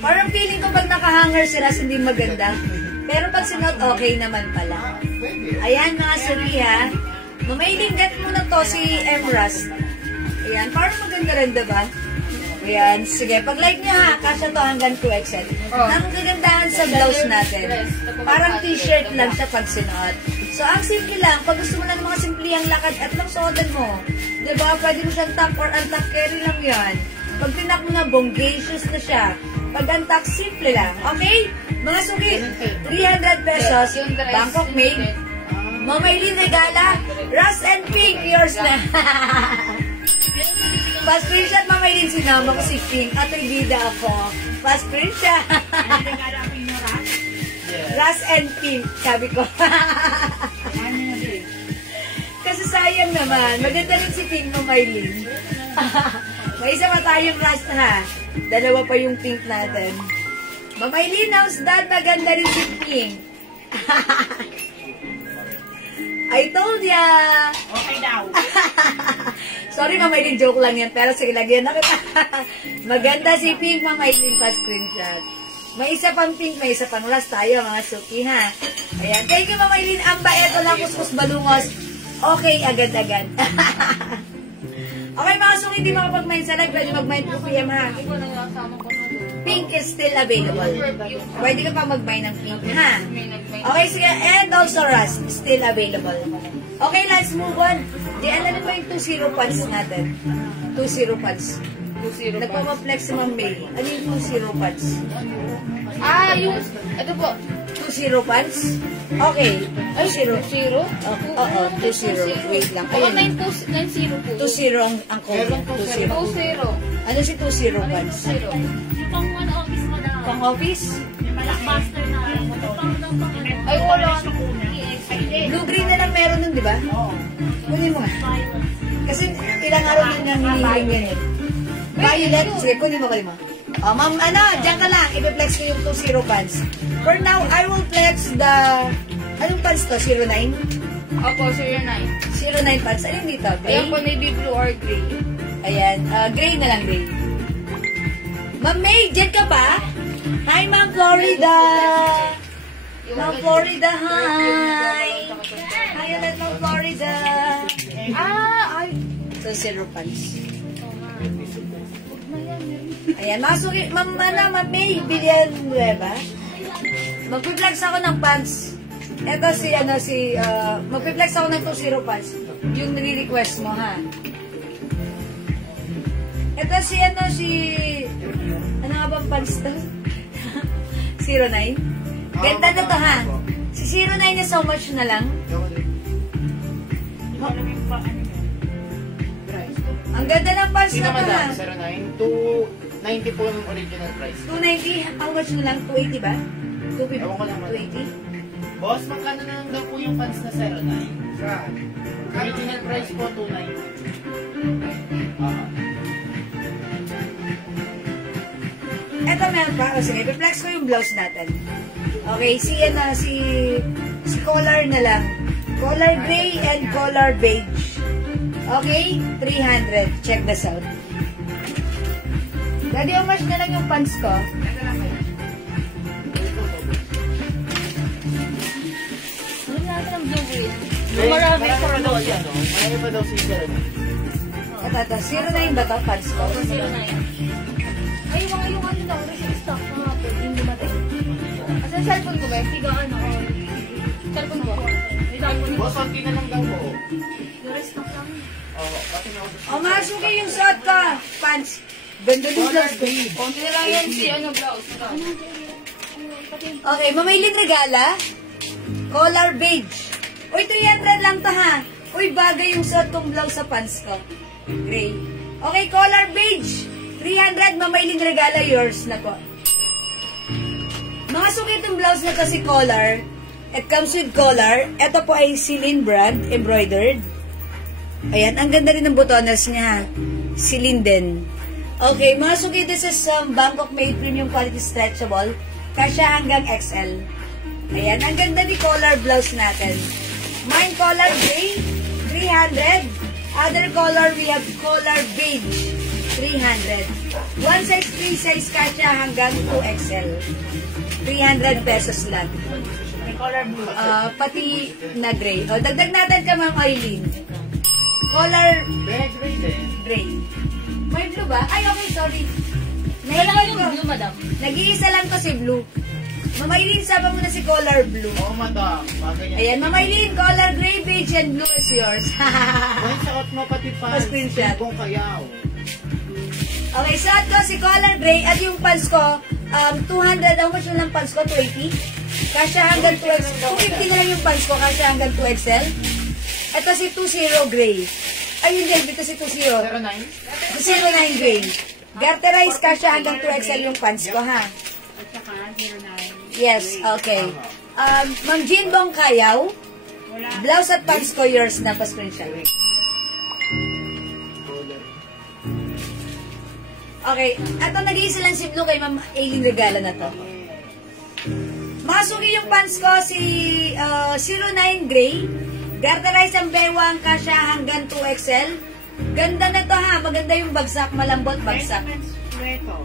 Parang feeling ko pag nakahanger si Raz hindi maganda. Pero pag sinuot, okay naman pala. Ayan mga suki ha. Mamaylin, get mo na to si Emras. Ayan, parang maganda rin, diba? Ayan, sige. Pag-like nyo ha, kasya to hanggang 2XL. Ang kagandahan sa blouse natin, parang t-shirt lang siya pag sinuot. So, ang simple lang, pag gusto mo lang ng mga simpleng lakad at lang suotan mo, diba? Pwede mo siyang top or untuck carry lang yan. Pag tinak mo na, bongacious na siya. Pag untuck, simple lang. Okay? Mga suki, 300 pesos, Bangkok made. Mamaylin regala, Ras and Pink, yours na. Pa-screenshot, Mamaylin, sinama ko si Pink. Atribida ako. Pa-screenshot. Ras and Pink, sabi ko. Kasi sayang naman. Maganda rin si Pink, Mamaylin. May isa pa tayong Ras na ha. Dalawa pa yung Pink natin. Mamaylin, how's that? Maganda rin si Pink. I told ya! Okay daw. Sorry, Mamaylin, joke lang yan. Pero sige, lagyan na kita. Maganda si Pink, Mamaylin, pa screenshot. May isa pang Pink, may isa pang Ras tayo, mga suki, ha? Ayan. Thank you, Mamaylin. Amba, eto lang, kuskus balungos. Okay, agad-agad. Okay, mga suki, hindi makapag-mind sa live. Pwede mag-mind 2 PM, ha? Ikaw na nasama ko na doon. Pink is still available. Pwede ka pa mag-buy ng Pink, ha? Okay, sige. And also, Ras, still available. Okay, let's move on. Di, alam mo yung 2-0 pants natin. 2-0 pants. 2-0 Nagpapaflex si Ma'am May. Ano yung 2-0 pants? Ah, yung, ito po. 2-0 pants? Okay. Ay, 0. 0? Oo, 2-0. Wait lang. Ako Ayan. 9-0 po. 2-0 ang code. 2-0. 2-0. Ano si 2-0 pants? 0. Pang office? Ay, wala. Blue-green na lang meron nun, di ba? Kunin mo nga. Kasi ilang araw na niyang hinihiling yan eh. Violet. Sige, kunin mo. Oh, ma'am, dyan ka lang. I-flex ko yung 2-0 pants. For now, I will flex the... Anong pants to? 09? Opo, 09. 09 pants. Ano dito? Gray? Ayan po, navy blue or gray. Ayan. Gray na lang, gray. Ma'am May, dyan ka ba? Hi, Ma'am Florida! Ma'am Florida, hi! Hi, ulit, Ma'am Florida! Ay. 2-0 pants. Ayan, masuki, Ma'am May, Bilian Nueva. Magpiplex ako ng pants. Ito magpiplex ako ng 2-0 pants. Yung nire-request mo, ha? Ito ano nga bang pants to? 09? Ganda na to, ha? Si 09 is so much na lang. Ang ganda ng pants na to, ha? 09, 290 po yung original price. 290, how much na lang? 280 ba? 250? Ewan ko lang. 280? Boss, magkano na lang daw po yung pants na 09? Saan? Original price po, 290. Eto meron pa. O sige, i-flex ko yung blouse natin. Okay, si collar na lang. Collar gray and collar beige. Okay, 300. Check this out. Daddy, how much na lang yung pants ko? Ano natin ang blue green? Marami pa for daw those. siya, no? Marami pa daw si Sir. Ito, 09 ba ito? Pants ko? Kung sino na yan. Ay, yung ano daw, receipt stock mga ito, yung dumating. Kasi cellphone ko ba? Higa ano, cellphone ko. May cellphone ko. Boss, konti na lang daw po. Yung restock lang. Oo, pati na ako. O, masuki yung suot ko. Pants. Ganda din blouse ko. Konti na lang yan si ano blouse. Okay, mamailin regala. Collar beige. Uy, 300 lang to ha. Uy, bagay yung suot kong blouse sa pants ko. Gray. Okay, collar beige. 300, mamailin regala, yours na po. Mga sukit yung blouse na to si collar. It comes with collar. Ito po ay Celine brand, embroidered. Ayan, ang ganda rin ng botones niya. Celine din. Okay, mga sukit, this is Bangkok made premium quality stretchable. Kasya hanggang XL. Ayan, ang ganda ni collar blouse natin. Mine collar gray, 300. Other color, we have collar beige, 300. One size, three size kasya hanggang 2XL. 300 pesos lang. May color blue. Pati na gray. O, dagdag natin ka, Ma'am Eileen. Color Beige rin din. gray. May blue ba? Ay, okay, sorry. Wala yung blue, madam. Nag-iisa lang to si blue. Ma'am Eileen, saba mo na si color blue. Oo, madam. Bagay yan. Ayan, Ma'am Eileen, color gray, beige, and blue is yours. Kung suot mo pati pa. Pa-screenshot. Kung kayaw. Okay, suot ko si color gray at yung pants ko, 200, how much lang pants ko? 280? Kasya hanggang 2XL. 250 na lang yung pants ko, kasya hanggang 2XL. Ito si 20 gray. Ayun din, ito si 20. 09? 09 gray. Garterize kasya hanggang 2XL yung pants ko, ha? At saka 09. Yes, okay. Ma'am Jean Bong Kayaw, Wala. blouse at pants ko, yours na pa-screenshot. Okay, ito nag-iisa lang si Blue kay Ma'am Aileen regala na to. Masuki yung pants ko si 09 gray. Garterize ang bewang kasya hanggang 2XL. Ganda na to ha, maganda yung bagsak, malambot bagsak. Vitamin sweater.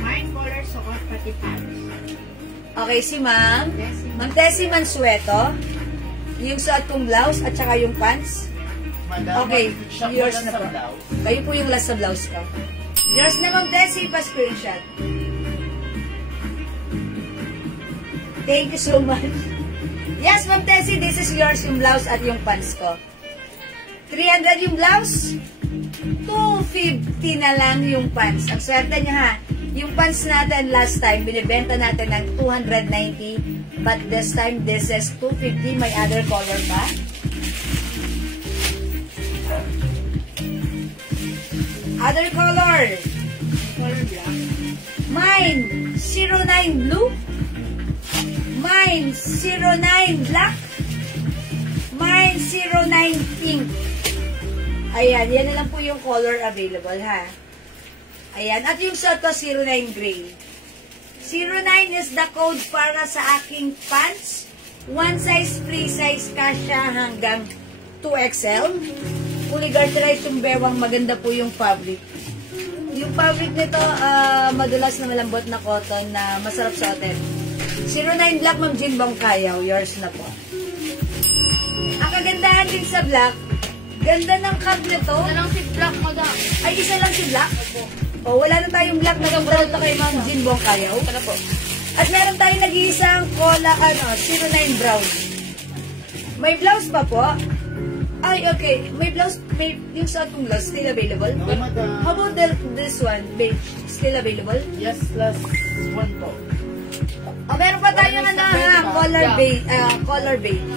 Mine color suot pati pants. Okay, si Ma'am. Ma'am Tessie Mansueto. Yung suot kong blouse at saka yung pants. Madam, Okay, shop mo yours lang na sa po. blouse. Kayo po yung last sa blouse ko. Yours na Ma'am Tessie, pa-screenshot. Thank you so much. Yes, Ma'am Tessie, this is yours yung blouse at yung pants ko. 300 yung blouse, 250 na lang yung pants. Ang swerte niya ha. Yung pants natin last time, binibenta natin ng 290. But this time, this is 250. May other color pa. Other color. Color black. Mine, 09 blue. Mine, 09 black. Mine, 09 pink. Ayan, yan na lang po yung color available, ha? Ayan, at yung suot ko, 09 gray. 09 is the code para sa aking pants. One size, free size, kasya hanggang 2XL. Fully garterized yung bewang, maganda po yung fabric. Yung fabric nito, madulas na malambot na cotton na masarap suotin. 09 black, Ma'am Jean Bong Kayaw. Yours na po. Ang kagandahan din sa black, ganda ng cab nito. Wala lang si black, madam. Ay, isa lang si black? O, wala na tayong black na gambrado kay Ma'am Jean Bong Kayaw. Wala po. At meron tayong nag-iisang cola, 09 brown. May blouse pa po. Ay, okay. May blouse, yung suot kong blouse, still available? No, madam. How about this one, beige? Still available? Yes, last one po. O, meron pa tayong ano ha, color beige.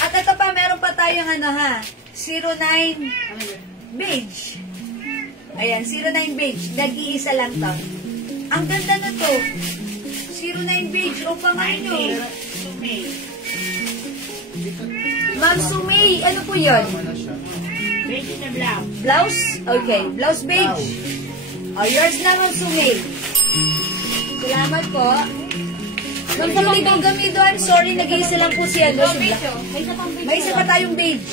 At ito pa, meron pa tayong ano ha, 09 beige. Ayan, 09 beige. Nag-iisa lang to. Ang ganda na to. 09 beige. O, pangalan nyo. Sumay. Ma'am Sumay, ano po yun? Ano siya? Beige na black. Blouse? Okay, blouse beige. O, yours na Ma'am Sumay. Salamat po. Ma'am Tuligong Gamido, I'm sorry, nag-iisa lang po si ano. Si black. May isa pang May isa pa tayong beige.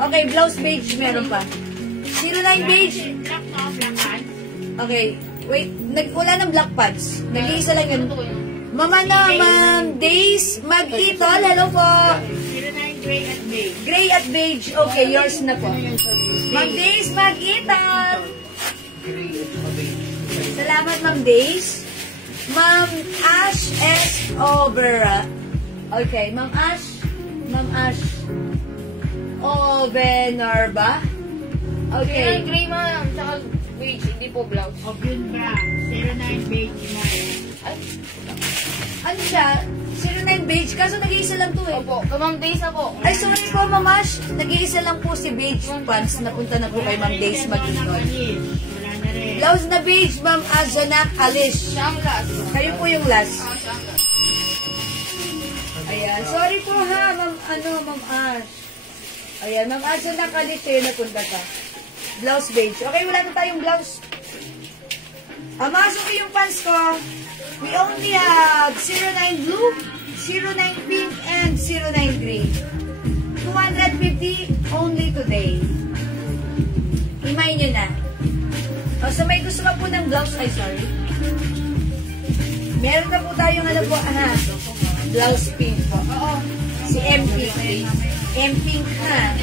Okay, blouse beige meron pa. 09 beige. Black na black pants. Okay, wait. Wala ng black pants. Nag-iisa lang yun. Ito ko yun. Mama na, Ma'am Days Mag-itol. Hello po. 09 gray at beige. Gray at beige. Okay, yours na po. Ma'am Days Mag-itol. Salamat, Ma'am Days. Ma'am Ash S. Obera. Okay, Ma'am Ash. Ma'am Ash. Obenarba. Kaya Okay. gray ma'am, tsaka beige, hindi po blouse. O yun ba? 09 beige na. Ay, Ano siya? 09 beige. Kaso nag-iisa lang to eh. opo, kamang days na po. Ay, sorry po, Ma'am Ash. Nag-iisa lang po si beige pants. Napunta na po kay Ma'am Days Mag-itol. Wala na rin. Blouse na beige, Ma'am Azanak Alish. Siya ang last. Kayo po yung last. Siya ang last. Ayan. Sorry po ha, Ma'am Ash. Ayan, Ma'am Azanak Alish. Kayo napunta ka. Blouse beige. Okay, wala na tayong blouse. Masok yung pants ko. We only have 09 blue, 09 pink, and 09 gray. 250 only today. Imay nyo na. O, so may gusto ka po ng blouse, ay sorry. Meron na po tayong ano po, blouse pink po. Oo, si M pink. M pink na.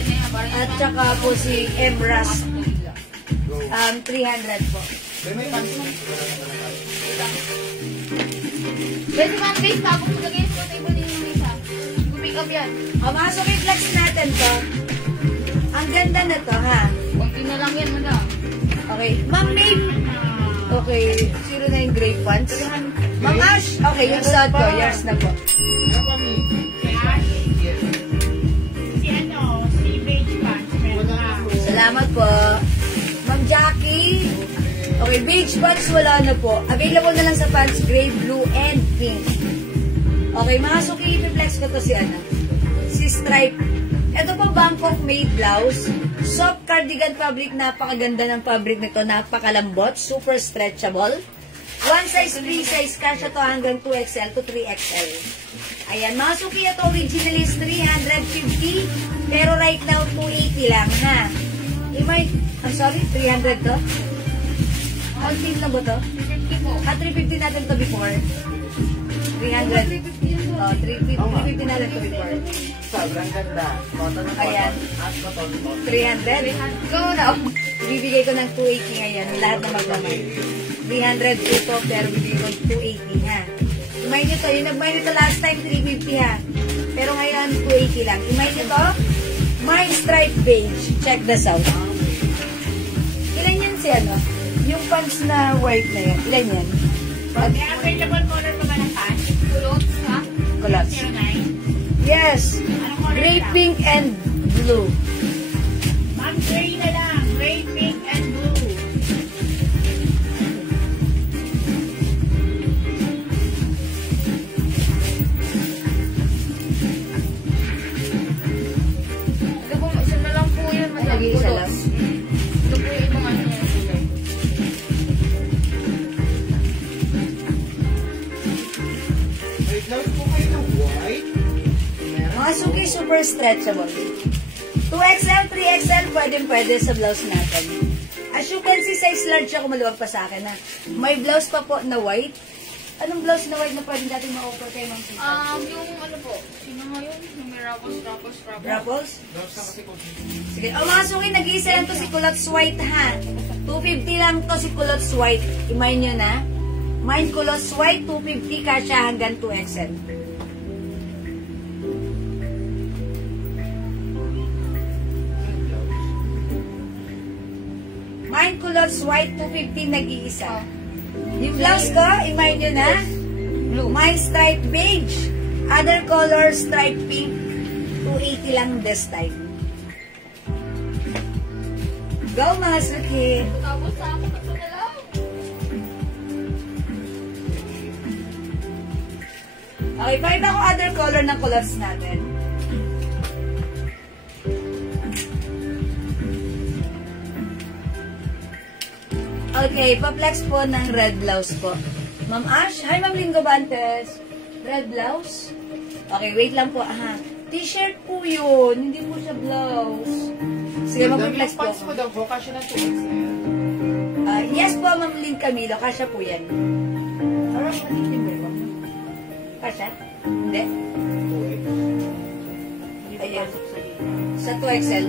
At saka po si M rust. 300 po. Pwede ma'am days, tapos ilagay sa table din yung isa. Pick up yan. Masok yung flex natin to. Ang ganda na to, ha? Kunti na lang yan, madam. Okay. Ma'am Maeve. Okay. 09 gray pants. Ma'am Ash. Okay, yung sad ko. Yours na po. Si ano, si beige pants. Meron na. Salamat po. Ma'am Jackie. Okay, beige pants wala na po. Available na lang sa pants, gray, blue, and pink. Okay, mga suki, i-flex ko to si Ana. Si Stripe. Ito po, Bangkok made blouse. Soft cardigan fabric. Napakaganda ng fabric nito. Napakalambot. Super stretchable. One size, free size. Kasya to hanggang 2XL to 3XL. Ayan, mga suki, ito originally is 350. Pero right now, 280 lang, ha? I'm sorry, 300 to? Kontin lang ba to? 350 po. 350 natin to before. 300. 350 natin to before. Sobrang ganda. Ayan. 300. Go na. Bibigay ko ng 280 ngayon. Lahat na magmamay. 300 ito, pero bibigay ko ng 280 ha. Imay nyo to. Yung nagmay nyo to last time, 350 ha. Pero ngayon, 280 lang. Imay nyo to. My Stripe Beige. Check this out. Ilan yan si ano? Yung pants na white na yan. Ilan yan? May available color pa ba ng pants? Kulot, ha? Collapse. 09? Yes. Anong color Gray, siya? pink, and blue. Ma'am, gray na lang. Gray, pink, and blue. Ito po, isa na lang po yun, madam. Nag-iisa Kulot. lang. Ito po yung ibang ano niya. kulay. Wait lang po kayo ng white. Mga suki, super stretchable. 2XL, 3XL, pwede sa blouse natin. As you can see, size large ako, maluwag pa sa akin, ha. May blouse pa po na white. Anong blouse na white na pwede natin ma-offer kay Ma'am Tita? Yung ano po, sino nga yun? Yung may ruffles. Ruffles? Sige. Mga suki, nag-iisa lang to si Culottes White, ha. 250 lang to si Culottes White. Imay nyo na. Mine Culottes White, 250, kasya hanggang 2XL. Mine Culottes White, 250, nag-iisa. Yung blouse ko, imay nyo na. Blue. Mine Stripe Beige. Other color, Stripe Pink. 280 lang this time. Go, mga suki. Tapos sa ako, ito na lang. Okay, pakita ko other color ng colors natin. Okay, pa-flex po ng red blouse po. Ma'am Ash, hi Ma'am Lingo Bantes. Red blouse? Okay, wait lang po. Aha. T-shirt po yun, hindi po siya blouse. Sige, mag-flex Yung po pants ako. mo daw po, kasya na 2XL. Yes po, Ma'am Lynn Camilo. Kasya po yan. Parang matitim ba? Kasha? Hindi. Ayan. Sa 2XL.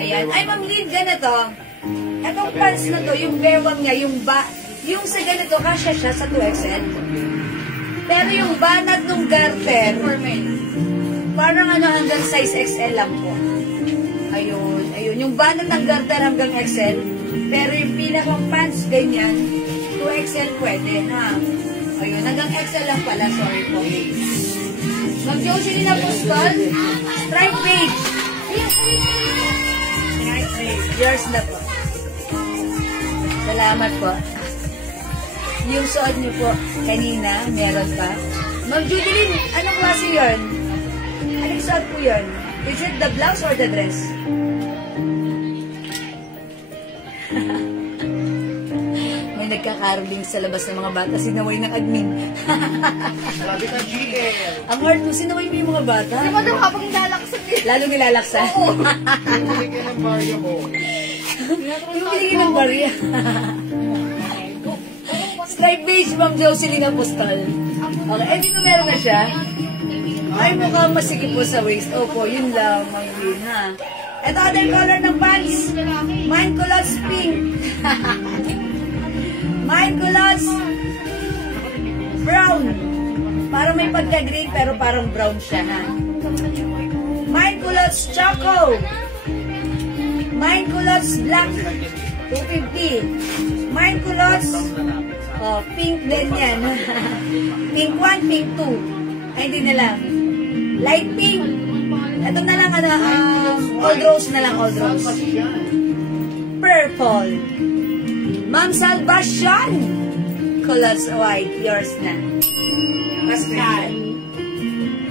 Ayan. Ay, Ma'am Lynn, ganito. Etong pants na to, yung bewang niya, yung sa ganito, kasya siya sa 2XL. Pero yung banat ng garter, parang ano, hanggang size XL lang po. Ayun, ayun. Yung banat ng garter hanggang XL, pero yung pinakang pants, ganyan, 2XL pwede, ha? Ayun, hanggang XL lang pala, sorry po. Ma'am Jocelyn Apostol, stripe page. Stripe page. Yours na po. Salamat po. Yung suot niyo po, kanina, meron pa. Ma'am Judeline, anong klase yun? Anong suot po yun? Is it the blouse or the dress? May nagkakarling sa labas ng mga bata, sinaway ng admin. Sabi ka, GL. Ang hard mo, sinaway mo yung mga bata. Di ba daw habang nilalaksan niya? Lalo nilalaksan. Oo. Hindi ka ng baryo mo. Yung binigyan ng barya. Stripe beige, Ma'am Jocelyn Apostol. Okay, eh, dito meron na siya. Ay, mukhang masigip po sa waist. Opo, yun lang, Ma'am Lynn, ha. Ito, other color ng pants. Mine culottes pink. Mine culottes brown. Parang may pagka-green, pero parang brown siya, ha. Mine culottes choco. Mine culottes black. 250. Mine culottes pink din yan. Pink 1, pink 2. Ay, hindi na lang. Light pink. Ito na lang, old rose na lang, old rose. Purple. Ma'am Salvation. Colors white. Yours na. Pascal.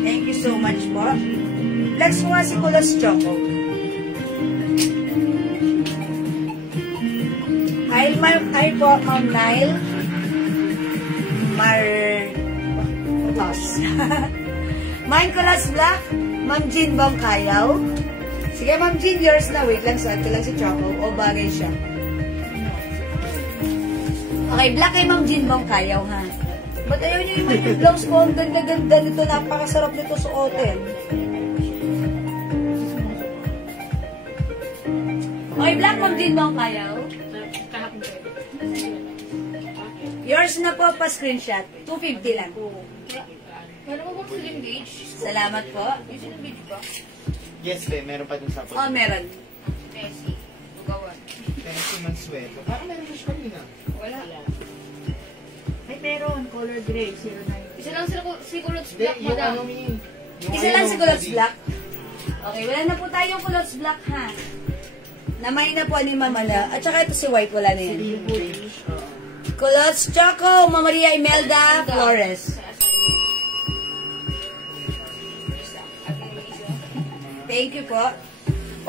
Thank you so much po. Next mo si Colors Choco. Hi po, Ma'am Nile. Martos. Mine Colors Black. Ma'am Jean Bangkayaw. Sige, Ma'am Jean, yours na. Wait lang, suot ko lang si Choco. O, bagay siya. Okay, black kay Ma'am Jean Bangkayaw, ha? Ba't ayaw niyo yung mga blouse ko? Ang ganda-ganda nito. Napakasarap nito suotin. Okay, black Ma'am Jean Bangkayaw. Yours na po, pa-screenshot. 250 lang. Meron mo bang slim beige? Salamat po. Yung slim beige ba? Yes, be. Meron pa dun sa Oh, meron. Messi. Lugawan. Messi Mansueto. Parang meron na siya kanina. Wala. Ay, meron. Color gray. 09. Isa lang si Kulots Hindi, Black, yung ano madam. yung... Isa lang si Culottes Black. Okay, wala na po tayong Culottes Black, ha? Namay na po ni Mama na. At saka ito si White, wala na yan. Culottes Choco, Mama Maria Imelda Flores. Thank you po.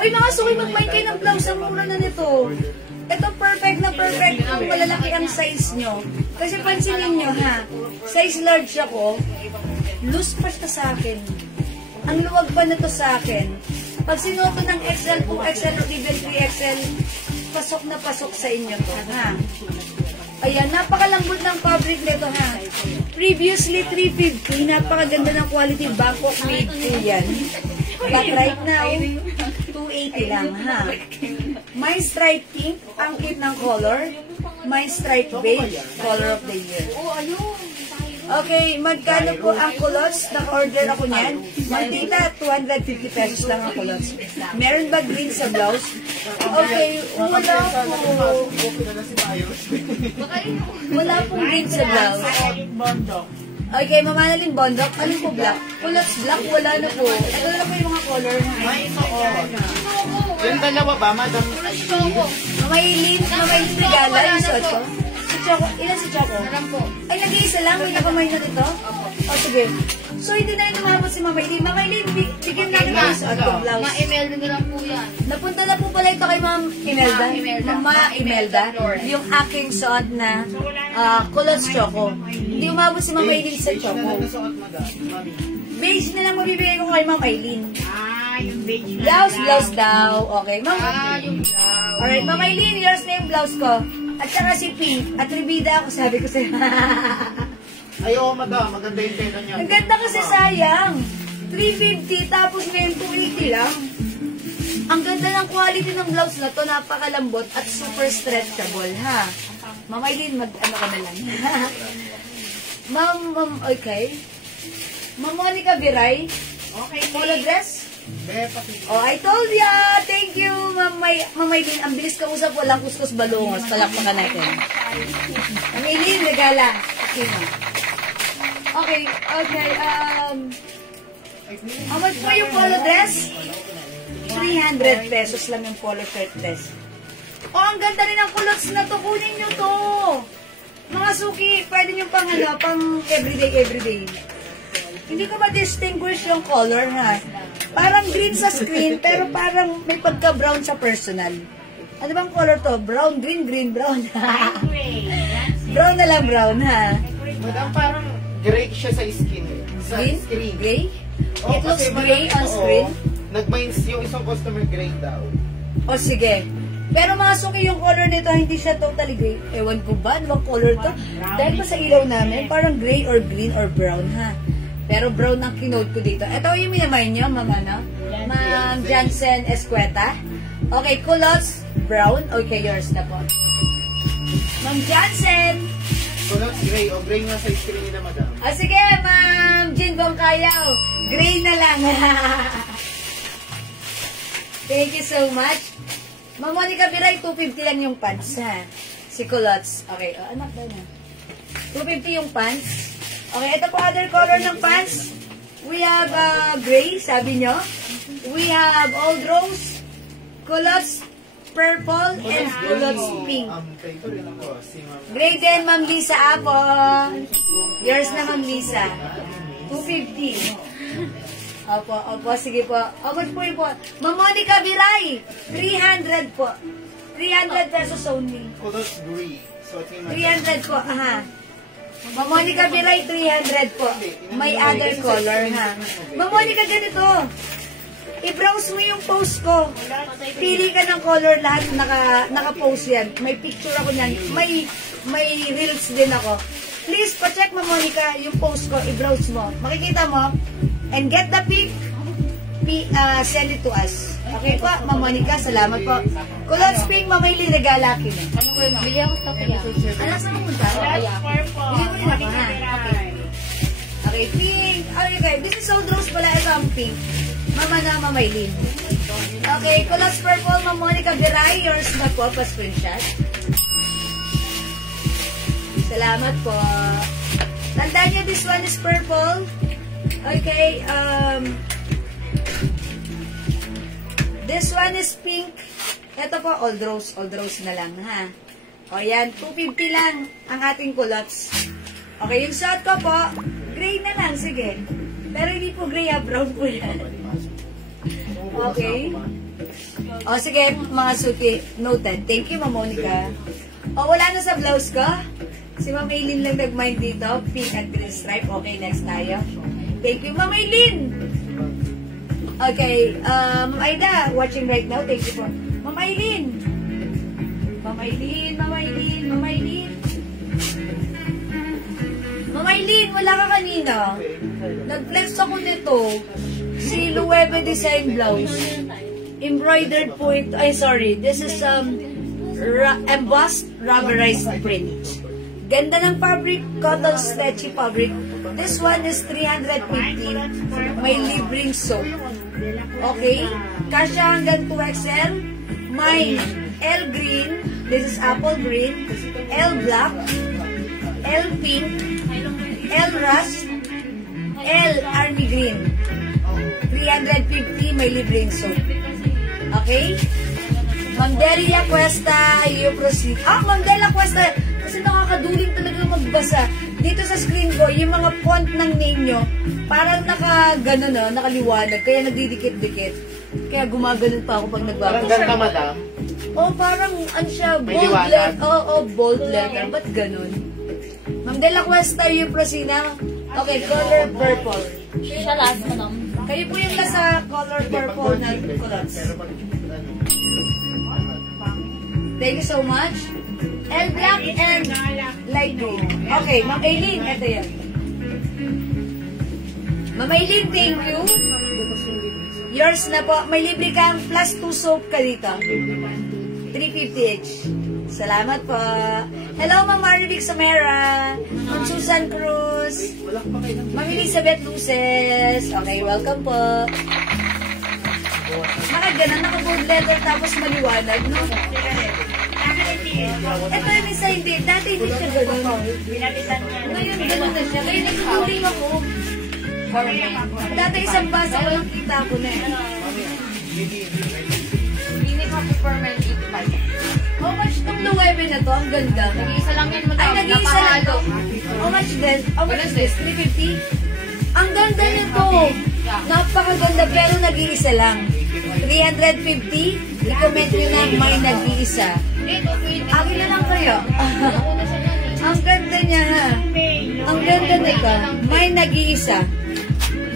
Uy, mga suki, mag-buy kayo ng blouse. Ang mura na nito. Ito, perfect na perfect. Ang malalaki ang size nyo. Kasi pansinin nyo, ha? Size large ako. Loose pa siya sa akin. Ang luwag pa na to sa akin. Pag sinuot ng XL, 2XL, or even 3XL, pasok na pasok sa inyo to, ha? Ayan, napakalambot ng fabric nito, ha? Previously, 350. Napakaganda ng quality. Bangkok made po yan. But right now, 280 lang, ha? May stripe pink, ang cute ng color. May stripe beige, color of the year. Oo, ayun. Okay, magkano po ang culottes? Nag-order ako niyan. Magtita, 250 pesos lang ang culottes. Meron ba green sa blouse? Okay, wala po. Wala pong green sa blouse. Okay, Mamanalin Bondok, alin po black? Culottes black, wala na po. Ito na po yung mga color. Yung dalawa ba, madam? Kulots Choco. Mamailin regala yung suot ko. Si Choco, ilan si Choco? Alam po. Ay, nag-iisa lang? May nakamay na dito? O, sige. So, hindi na yung umabot si Mama Eileen. Mama Eileen, bigyan natin ng suot ko blouse. Ma-email na lang po yan. Napunta na po pala ito kay Ma'am Imelda. Imelda. Mama Imelda. Yung aking suot na Culottes Choco. Hindi umabot si Mama Eileen sa Choco. Beige na lang mabibigay ko kay Ma'am Eileen. Yung beige na. Blouse daw. Okay, Ma'am. Yung blouse. Alright, Ma'am Eileen, yours na yung blouse ko. At saka si Pink. At ribida ako, sabi ko sa'yo. Ay, oo, madam. Maganda yung tela niya. Ang ganda kasi sayang. 350 tapos ngayon 280 lang. Ang ganda ng quality ng blouse na to, napakalambot at super stretchable, ha? Ma'am Aileen, ano ka na lang. Ma'am, okay. Ma'am Monica Biray. Okay, Polo dress? Pati. Oh, I told ya! Thank you, Ma'am Aileen. Ang bilis ka usap, walang kuskus balungos. Palakpakan natin. Ma'am Aileen, regala. Okay, ma'am. Okay. How much po yung polo dress? 300 pesos lang yung polo shirt dress. Oh, ang ganda rin ng culottes na to. Kunin nyo to. Mga suki, pwede nyo pang everyday. Hindi ko ma-distinguish yung color, ha? Parang green sa screen, pero parang may pagka-brown sa personal. Ano bang color to? Brown, green, brown. Brown na lang brown, ha? Madam, parang gray siya sa skin. Sa Green? screen. Gray? Oh, It looks kasi gray on screen? Nag-minds yung isang customer gray daw. O sige. Pero mga suki, yung color nito, hindi siya totally gray. Ewan ko ba? Ano bang color to? Dahil pa sa ilaw namin, parang gray or green or brown, ha? Pero brown ang kinode ko dito. Ito yung minamay niyo, Ma'am ano? Ma'am Jansen Escueta. Okay, culottes, brown. Okay, yours na po. Ma'am Jansen. Culottes gray. O gray nga sa screen nila, madam. O sige, Ma'am Jean Bongkayaw. Gray na lang. Thank you so much. Ma'am Monica Biray, 250 lang yung pants, ha? Si culottes. Okay, anak ba na? 250 yung pants. Okay, ito po other color ng pants. We have gray, sabi nyo. We have old rose, culottes purple, and culottes pink. Ito rin ako. Si Ma'am. Gray din, Ma'am Lisa Apo. Yours na, Ma'am Lisa. 250. Opo, sige po. Opo po yun po. Ma'am Monica Biray, 300 po. 300 pesos only. Culottes gray. So, ito yung 300 po, aha. Ma'am Monica Biray, 300 po. May other color, ha. Ma'am Monica, ganito. I-browse mo yung post ko. Pili ka ng color, lahat naka-post yan. May picture ako niyan. May reels din ako. Please, pa-check Ma'am Monica yung post ko. I-browse mo. Makikita mo. And get the pic. Send it to us. Okay po, Ma'am Monica. Salamat po. Culottes pink, Mamaylin, regala akin. Ano ko yun? Bili ako sa kaya. Ano saan pumunta? Bili mo yun ako, ha? Okay, pink. Okay, this is old rose pala. Ito ang pink. Mama na, Mamaylin. Okay, culottes purple, Ma'am Monica Biray. Yours na po, pa-screenshot. Salamat po. Tandaan nyo, this one is purple. Okay, this one is pink. Ito po, old rose na lang, ha? O yan, 250 lang ang ating culottes. Okay, yung suot ko po, gray na lang, sige. Pero hindi po gray, ha, brown po yan. Okay. O sige, mga suki, noted. Thank you, Ma'am Monica. O, wala na sa blouse ko. Si Ma'am Aileen lang nag-mind dito. Pink and green stripe. Okay, next tayo. Thank you, Ma'am Aileen. Okay, Ma'am Aida, watching right now. Thank you po. Ma'am Aileen. Ma'am Aileen. Ma'am Aileen, wala ka kanina. Nag-flex ako nito. Si Luebe Design Blouse. Embroidered po ito. Ay, sorry. This is embossed rubberized print. Ganda ng fabric. Cotton stretchy fabric. This one is 350. May libreng soap. Okay? Kasya hanggang 2XL. May L green. This is apple green. L black. L pink. L rust. L army green. 350. May libreng soap. Okay? Ma'am Delia Cuesta, you proceed. Ma'am Delia Cuesta, kasi nakakaduling talaga magbasa. Dito sa screen ko, yung mga font ng name nyo, parang nakaliwanag, kaya nagdidikit-dikit. Kaya gumaganon pa ako pag nagbabasa. Parang ganda, madam. Parang, ano siya, May bold liwanag. letter. Bold letter. Ba't ganun? Ma'am Delia Cuesta, you proceed na. Okay, color purple. Siya last mo lang. Kayo po yung nasa color purple na culottes. Thank you so much. And black and light green. Okay, Ma'am Aileen, ito yan. Mamaylin, thank you. Yours na po. May libre kang plus 2 soap ka dito. 350 each. Salamat po. Hello, Ma'am Marvic Samera. Ma'am Susan Cruz. Ma'am Elizabeth Luces. Okay, welcome po. Bakit ganun? Naka-bold letter tapos maliwanag, no? Ito yung isa hindi. Dati hindi siya ganun. Ngayon ganun na siya. Ngayon nagtuturing ako. Dati isang basa ko lang kita ko na eh. Mini coffee for men 85. How much itong luwebe na to? Ang ganda. Nag-iisa lang yan, Ay, madam. nag-iisa lang to. Napahalo. How much this? How much is this? 350? Ang ganda nito. Napakaganda pero nag-iisa lang. 350? I-comment nyo na may nag-iisa. Akin na lang kayo. Ang ganda niya ha. Ang ganda nito. May nag-iisa.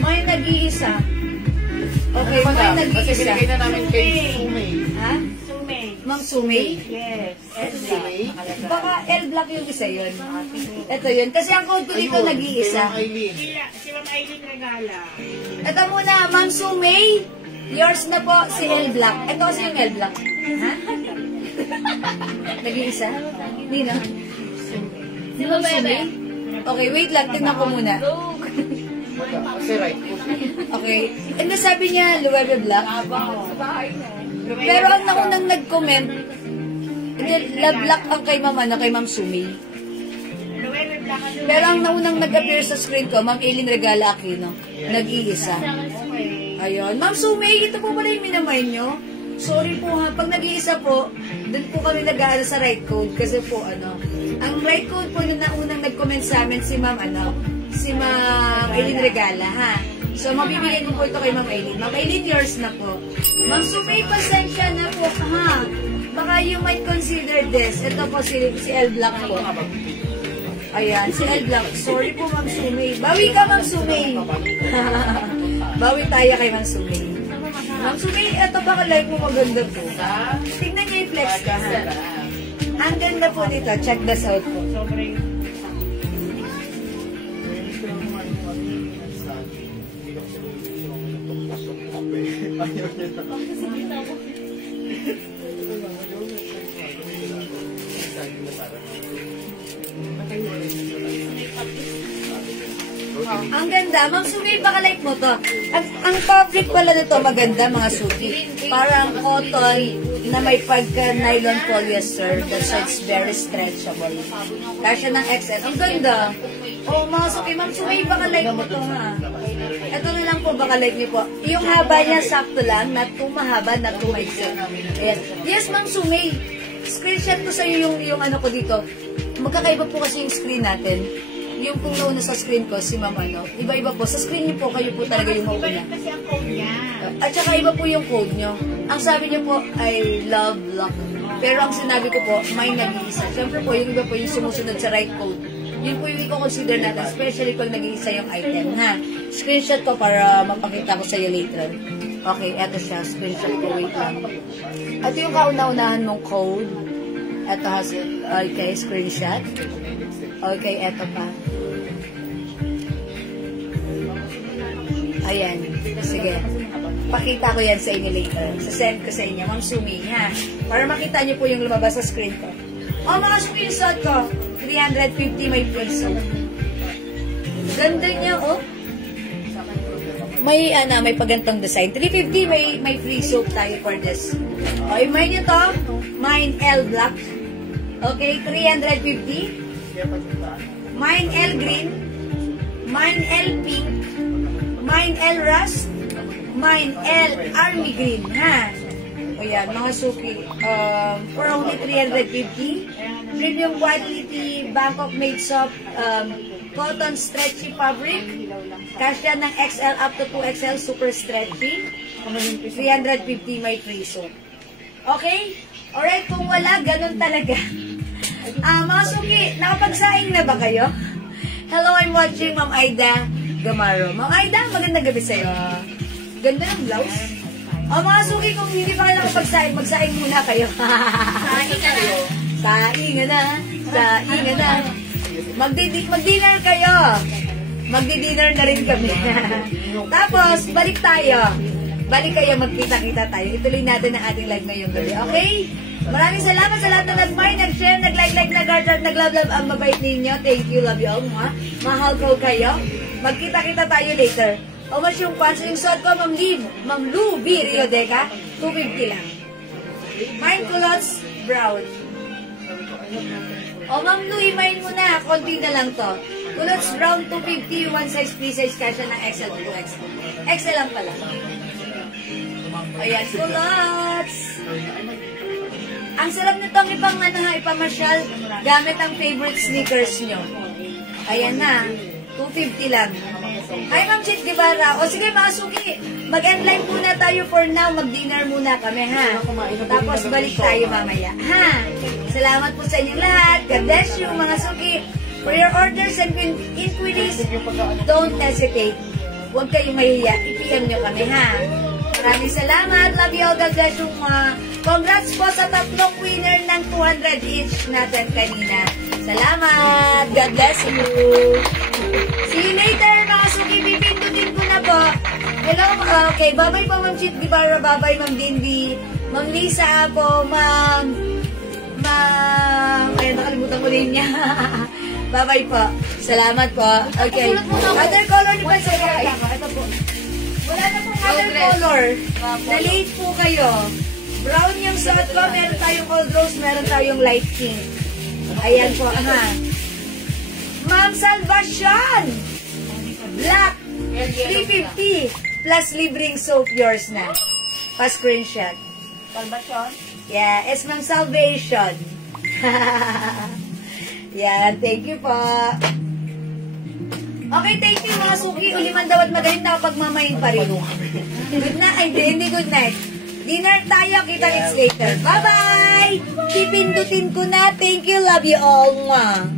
May nag-iisa. Okay, may Kasi nag-iisa. binigay na namin kay Sumay. Ha? Ma'am Sumay? Yes. Baka L-block yung isa yun. Ito yun. Kasi ang code ko dito nag-iisa. Si Ma'am Aileen Regala. Ito muna, Ma'am Sumay. Yours na po si L-block. Ito kasi yung L-block. Ha? Nag-iisa? Hindi na. Si Ma'am Sumay? Okay, wait lang. Tignan ko muna. Kasi right po siya. Okay. And sabi niya, Luwebe Black. Pero ang naunang nag-comment, love black ang kay Ma'am, ano, kay Ma'am Sumi. Pero ang naunang nag-appear sa screen ko, Ma'am Aileen Regala Aquino. Nag-iisa. Ayun. Ma'am Sumi, ito po pala yung minamay nyo. Sorry po ha. Pag nag-iisa po, dun po kami nag-aala sa right code. Kasi po, ano, ang right code po yung naunang nag-comment sa amin si Ma'am, ano, si Ma'am Aileen Regala, ha. So, mabibigay ko po ito kay Ma'am Aileen. Ma'am Aileen, yours na po. Ma'am Sumay, pasensya na po, ha. Baka you might consider this. Ito po si L Black po. Ayan, si L Black. Sorry po, Ma'am Sumay. Bawi ka, Ma'am Sumay. Bawi tayo kay Ma'am Sumay. Ma'am Sumay, ito baka like mo maganda po. Tignan niyo yung flex ka, ha. Ang ganda po dito. Check this out po. Ang ganda. Ma'am Sumi, baka like mo to. Ang fabric pala nito maganda, mga suki. Parang cotton na may pagka-nylon polyester. That's why it's very stretchable. Kasya ng XL. Ang ganda. Oh, mga suki. Ma'am Sumi, baka like mo to, ha. Ito na lang po, baka like niyo po. Yung haba niya, sakto lang. Not too mahaba, not too maiksi. Ayan. Yes, Ma'am Sumi. Screenshot ko sa'yo yung ano ko dito. Magkakaiba po kasi yung screen natin. Yung pong nauna sa screen ko, si Ma'am ano. Iba-iba po. Sa screen niyo po, kayo po talaga yung mauna. Kasi ang code niya. At saka iba po yung code niyo. Ang sabi niyo po, I love luck. Pero ang sinabi ko po, may nag-iisa. Siyempre po, yung iba po yung sumusunod sa right code. Yun po yung i-consider natin, especially pag nag-iisa yung item, ha? Screenshot ko para mapakita ko sa'yo later. Okay, eto siya. Screenshot ko, wait lang. Ito yung kauna-unahan mong code. Ito has, okay, screenshot. Okay, eto pa. Ayan. Sige. Pakita ko yan sa inyo later. Sasend ko sa inyo. Ma'am Sumi, ha? Para makita niyo po yung lumabas sa screen ko. O, mga screenshot ko. 350 may piso. Ganda niya, oh. May, may pagantong design. 350 may free soap tayo for this. Okay, mine nyo to. Mine L Black. Okay, 350. Mine L Green. Mine L Pink. Mine L Rust. Mine L Army Green. Ha? O yan, mga suki. For only 350. Premium quality Bangkok made soap. Cotton stretchy fabric. Kasya ng XL up to 2XL. Super stretchy. 350 may free soap. Okay? Alright, kung wala, ganun talaga. Mga suki, nakapagsaing na ba kayo? Hello, I'm watching Ma'am Aida Gamaro. Ma'am Aida, magandang gabi sa'yo. Ganda ng blouse. Mga suki, kung hindi pa kayo nakapagsaing, magsaing muna kayo. Saing kayo. Saing na. Saing na. Mag-dinner kayo. Magdi-dinner na rin kami. Tapos, balik tayo. Balik kayo, magkita-kita tayo. Ituloy natin ang ating live ngayong gabi. Okay? Maraming salamat sa lahat na nag-mind, nag-share, nag-like, nag-heart, nag-love, ang mabait ninyo. Thank you, love you all, mga. Mahal ko kayo. Magkita-kita tayo later. O mas yung pants, yung suot ko, Ma'am Lou B. Riodeca, 250 lang. Mine culottes, brown. O Ma'am Lou, i-mine mo na. Konti na lang to. Culottes, brown, 250, one size, free size, kasha ng XL to 2XL. XL lang pala. Ayan, culottes. Ang sarap nitong ipamasyal gamit ang favorite sneakers nyo. Ayan na, 250 lang. Hi, Ma'am Chit Guevara. O sige mga suki, mag-end live muna tayo for now. Mag-dinner muna kami, ha? Tapos balik tayo mamaya, ha? Salamat po sa inyong lahat. God bless you, mga suki. For your orders and inquiries, don't hesitate. Huwag kayong mahiya. I-PM nyo kami, ha? Maraming salamat. Love you all. God bless you, mga. Congrats po sa tatlong winner ng 200 each natin kanina. Salamat. God bless you. See you later, mga suki. Pipindutin ko na po. Hello, okay. Bye-bye po, Ma'am Chit Guevara. Bye-bye, Ma'am Dindi. Ma'am Lisa po, Ma'am... Ay, nakalimutan ko rin niya. Bye-bye po. Salamat po. Okay. Other color ni pa sa kaya. Ito po. Wala na pong other color. Na-late po kayo. Brown yung suot ko. Meron tayong cold rose. Meron tayong light pink. Ayan po. Aha. Ma'am Salvacion. Black. 350. Plus libreng soap. Yours na. Pa-screenshot. Salvation? Yeah. It's Ma'am Salvation. Yan. Thank you po. Okay, thank you mga suki. Uliman daw at magaling na pagmamayin pa rin. Good night. Hindi good night. Dinner tayo. Kita-kits later. Bye-bye! Pipindutin ko na. Thank you. Love you all. Mwah.